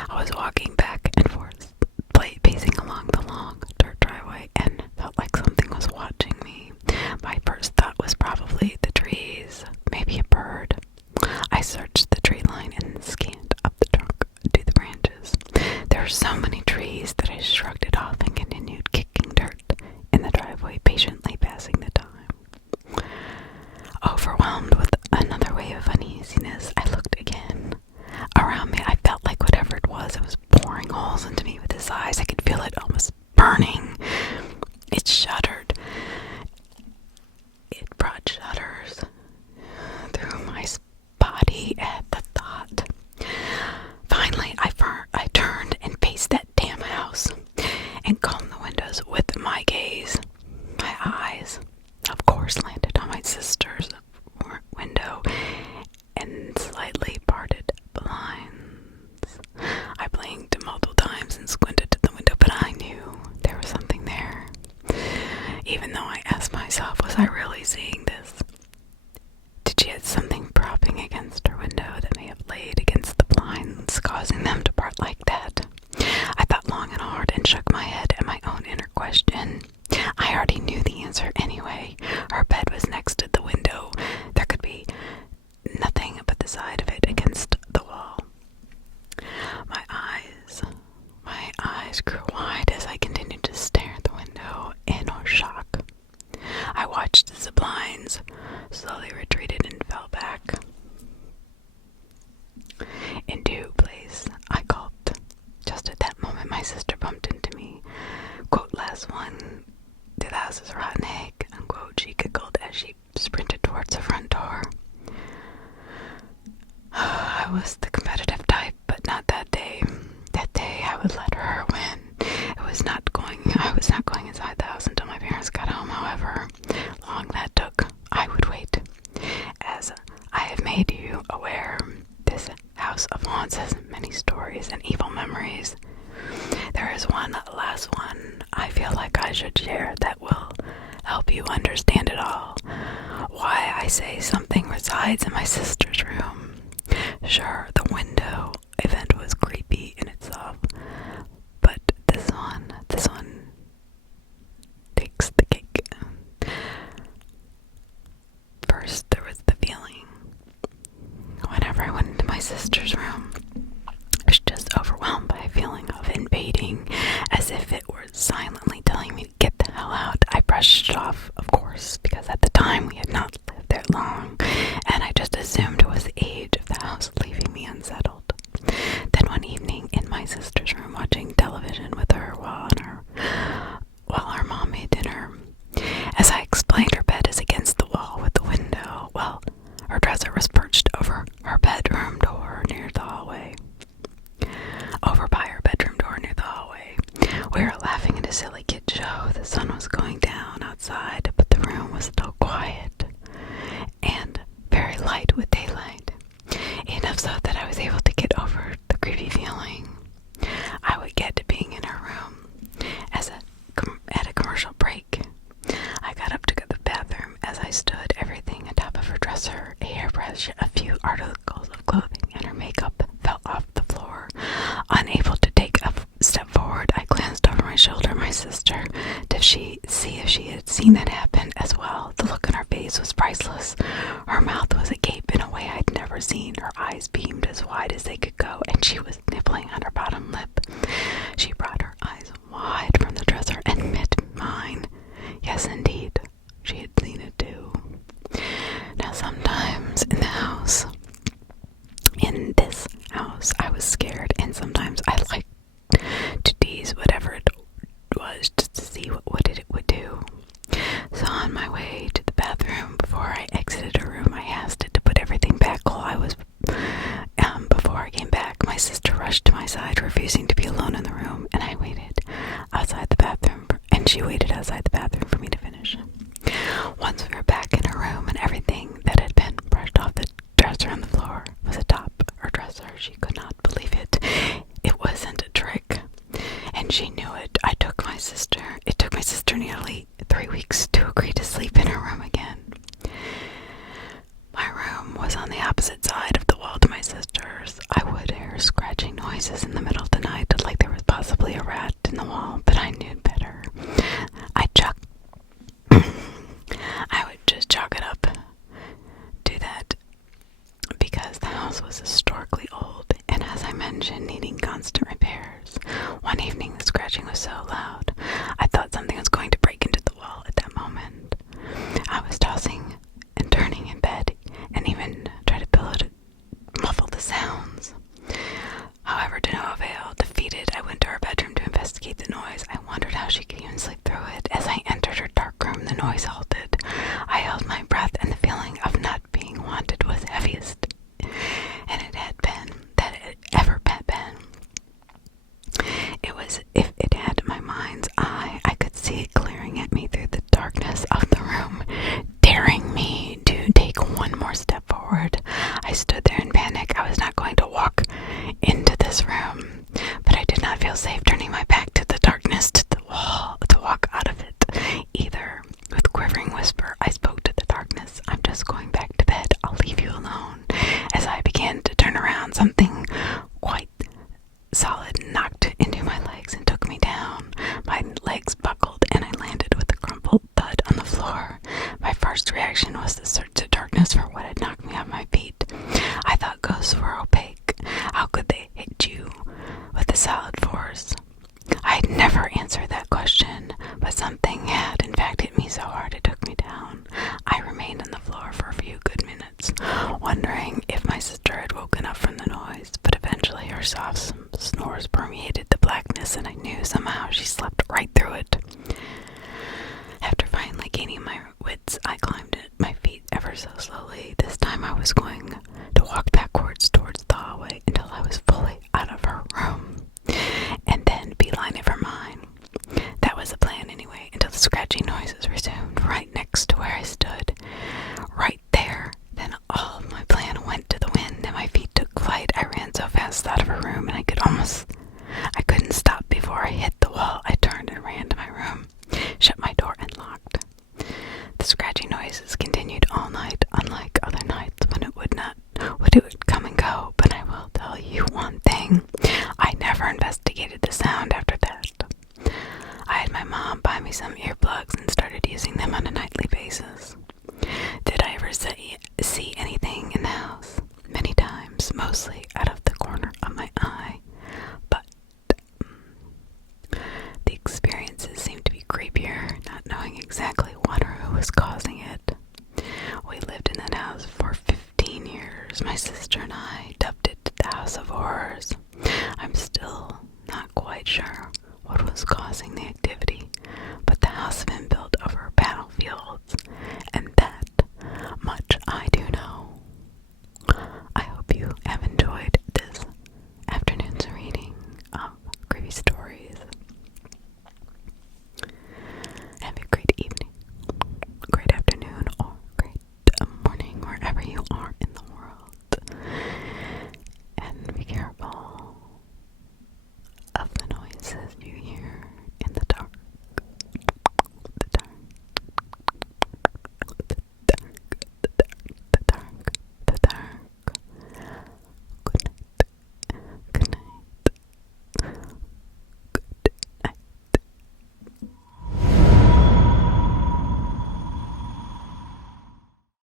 I was walking back and forth, pacing along the long dirt driveway, and felt like something was watching me. My first thought was probably the trees, maybe a bird. I searched the tree line and scanned up the trunk to the branches. There were so many trees that I shrugged it off and continued kicking dirt in the driveway, patiently passing the time. Overwhelmed with another wave of uneasiness, I looked again. Around me, I felt like whatever it was boring holes into me with his eyes. I could feel it almost burning. It shuddered. It brought shudders through my body at the thought. Finally, I turned and paced that damn house and combed the windows with my gaze. My eyes, of course, landed on my sister's window and slightly parted blinds. I blinked multiple times and squinted at the window, but I knew there was something there. even though I asked myself, was I really seeing this? Did she have something propping against her window that may have laid against the blinds, causing them to part like that? I thought long and hard and shook my head at my own inner question. I already knew the answer anyway. Her bed was next to the window. There could be nothing but the side of it against the wall. My eyes grew wide as I continued to stare at the window in shock. I watched as the blinds slowly retreated and fell back into place. I gulped. Just at that moment, my sister bumped into me. Quote, "Last one to the house is a rotten egg," unquote, she giggled as she sprinted towards the front door. I was the competitive type, but not that day. That day, I would let her win. I was not going inside the house until my parents got home, however long that took. I would wait. As I have made you aware, this house of haunts has many stories and evil memories. There is one last one I feel like I should share that will help you understand it all. Why I say something resides in my sister's room. Sure, the window event was creepy in itself, but this one takes the cake. First, there was the feeling. Whenever I went into my sister's room, I was just overwhelmed by a feeling of invading, as if it were silently telling me to get the hell out. I brushed it off, of course, because at the time we had not lived there long, and I just assumed it was the age of the house leaving me unsettled. Then one evening in my sister's room, watching television with her while our mom made dinner, as I explained, her bed is against the wall with the window. Well, her dresser was perched over her bedroom door near the hallway. Over by her bedroom door near the hallway. We were laughing at a silly kid show. The sun was going down outside, but the room was still quiet and very light with daylight. Enough so that I was able to get over the creepy feeling I would get to being in her room. At a commercial break, I got up to go to the bathroom. As I stood, everything on top of her dresser, a hairbrush, a few articles of clothing, and her makeup fell off the floor. Unable to take a step forward, I glanced over my shoulder at my sister to see if she had seen that happen as well. The look on her face was priceless. Her mouth was agape in a way I'd never seen. Her eyes beamed as wide as they could go, and she was nibbling on her bottom lip. She brought her eyes wide from the dresser and met mine. Yes, indeed, she had seen it too. Now, sometimes in this house, I was scared, and sometimes I liked to tease whatever it was just to see what it would do. So on my way to the bathroom, before I exited her room, I asked it to put everything back while I was before I came back. My sister rushed to my side, refusing to be alone in the room, and I waited outside the bathroom, and she waited outside the bathroom for me to finish. Once we were back in her room and everything that had been brushed off the dresser on the floor was atop her dresser, she could not believe it. It wasn't a trick, and she knew it. It took my sister nearly 3 weeks to agree to sleep in her room again. My room was on the opposite side of the wall to my sister's. I would hear scratching noises in the middle of the night, like there was possibly a rat in the wall, but I knew better. I would just chalk it up to that because the house was historically old and, as I mentioned, needing constant repairs. One evening the scratching was so loud I thought something was going to break into the me some earplugs and started using them on a nightly basis. Did I ever say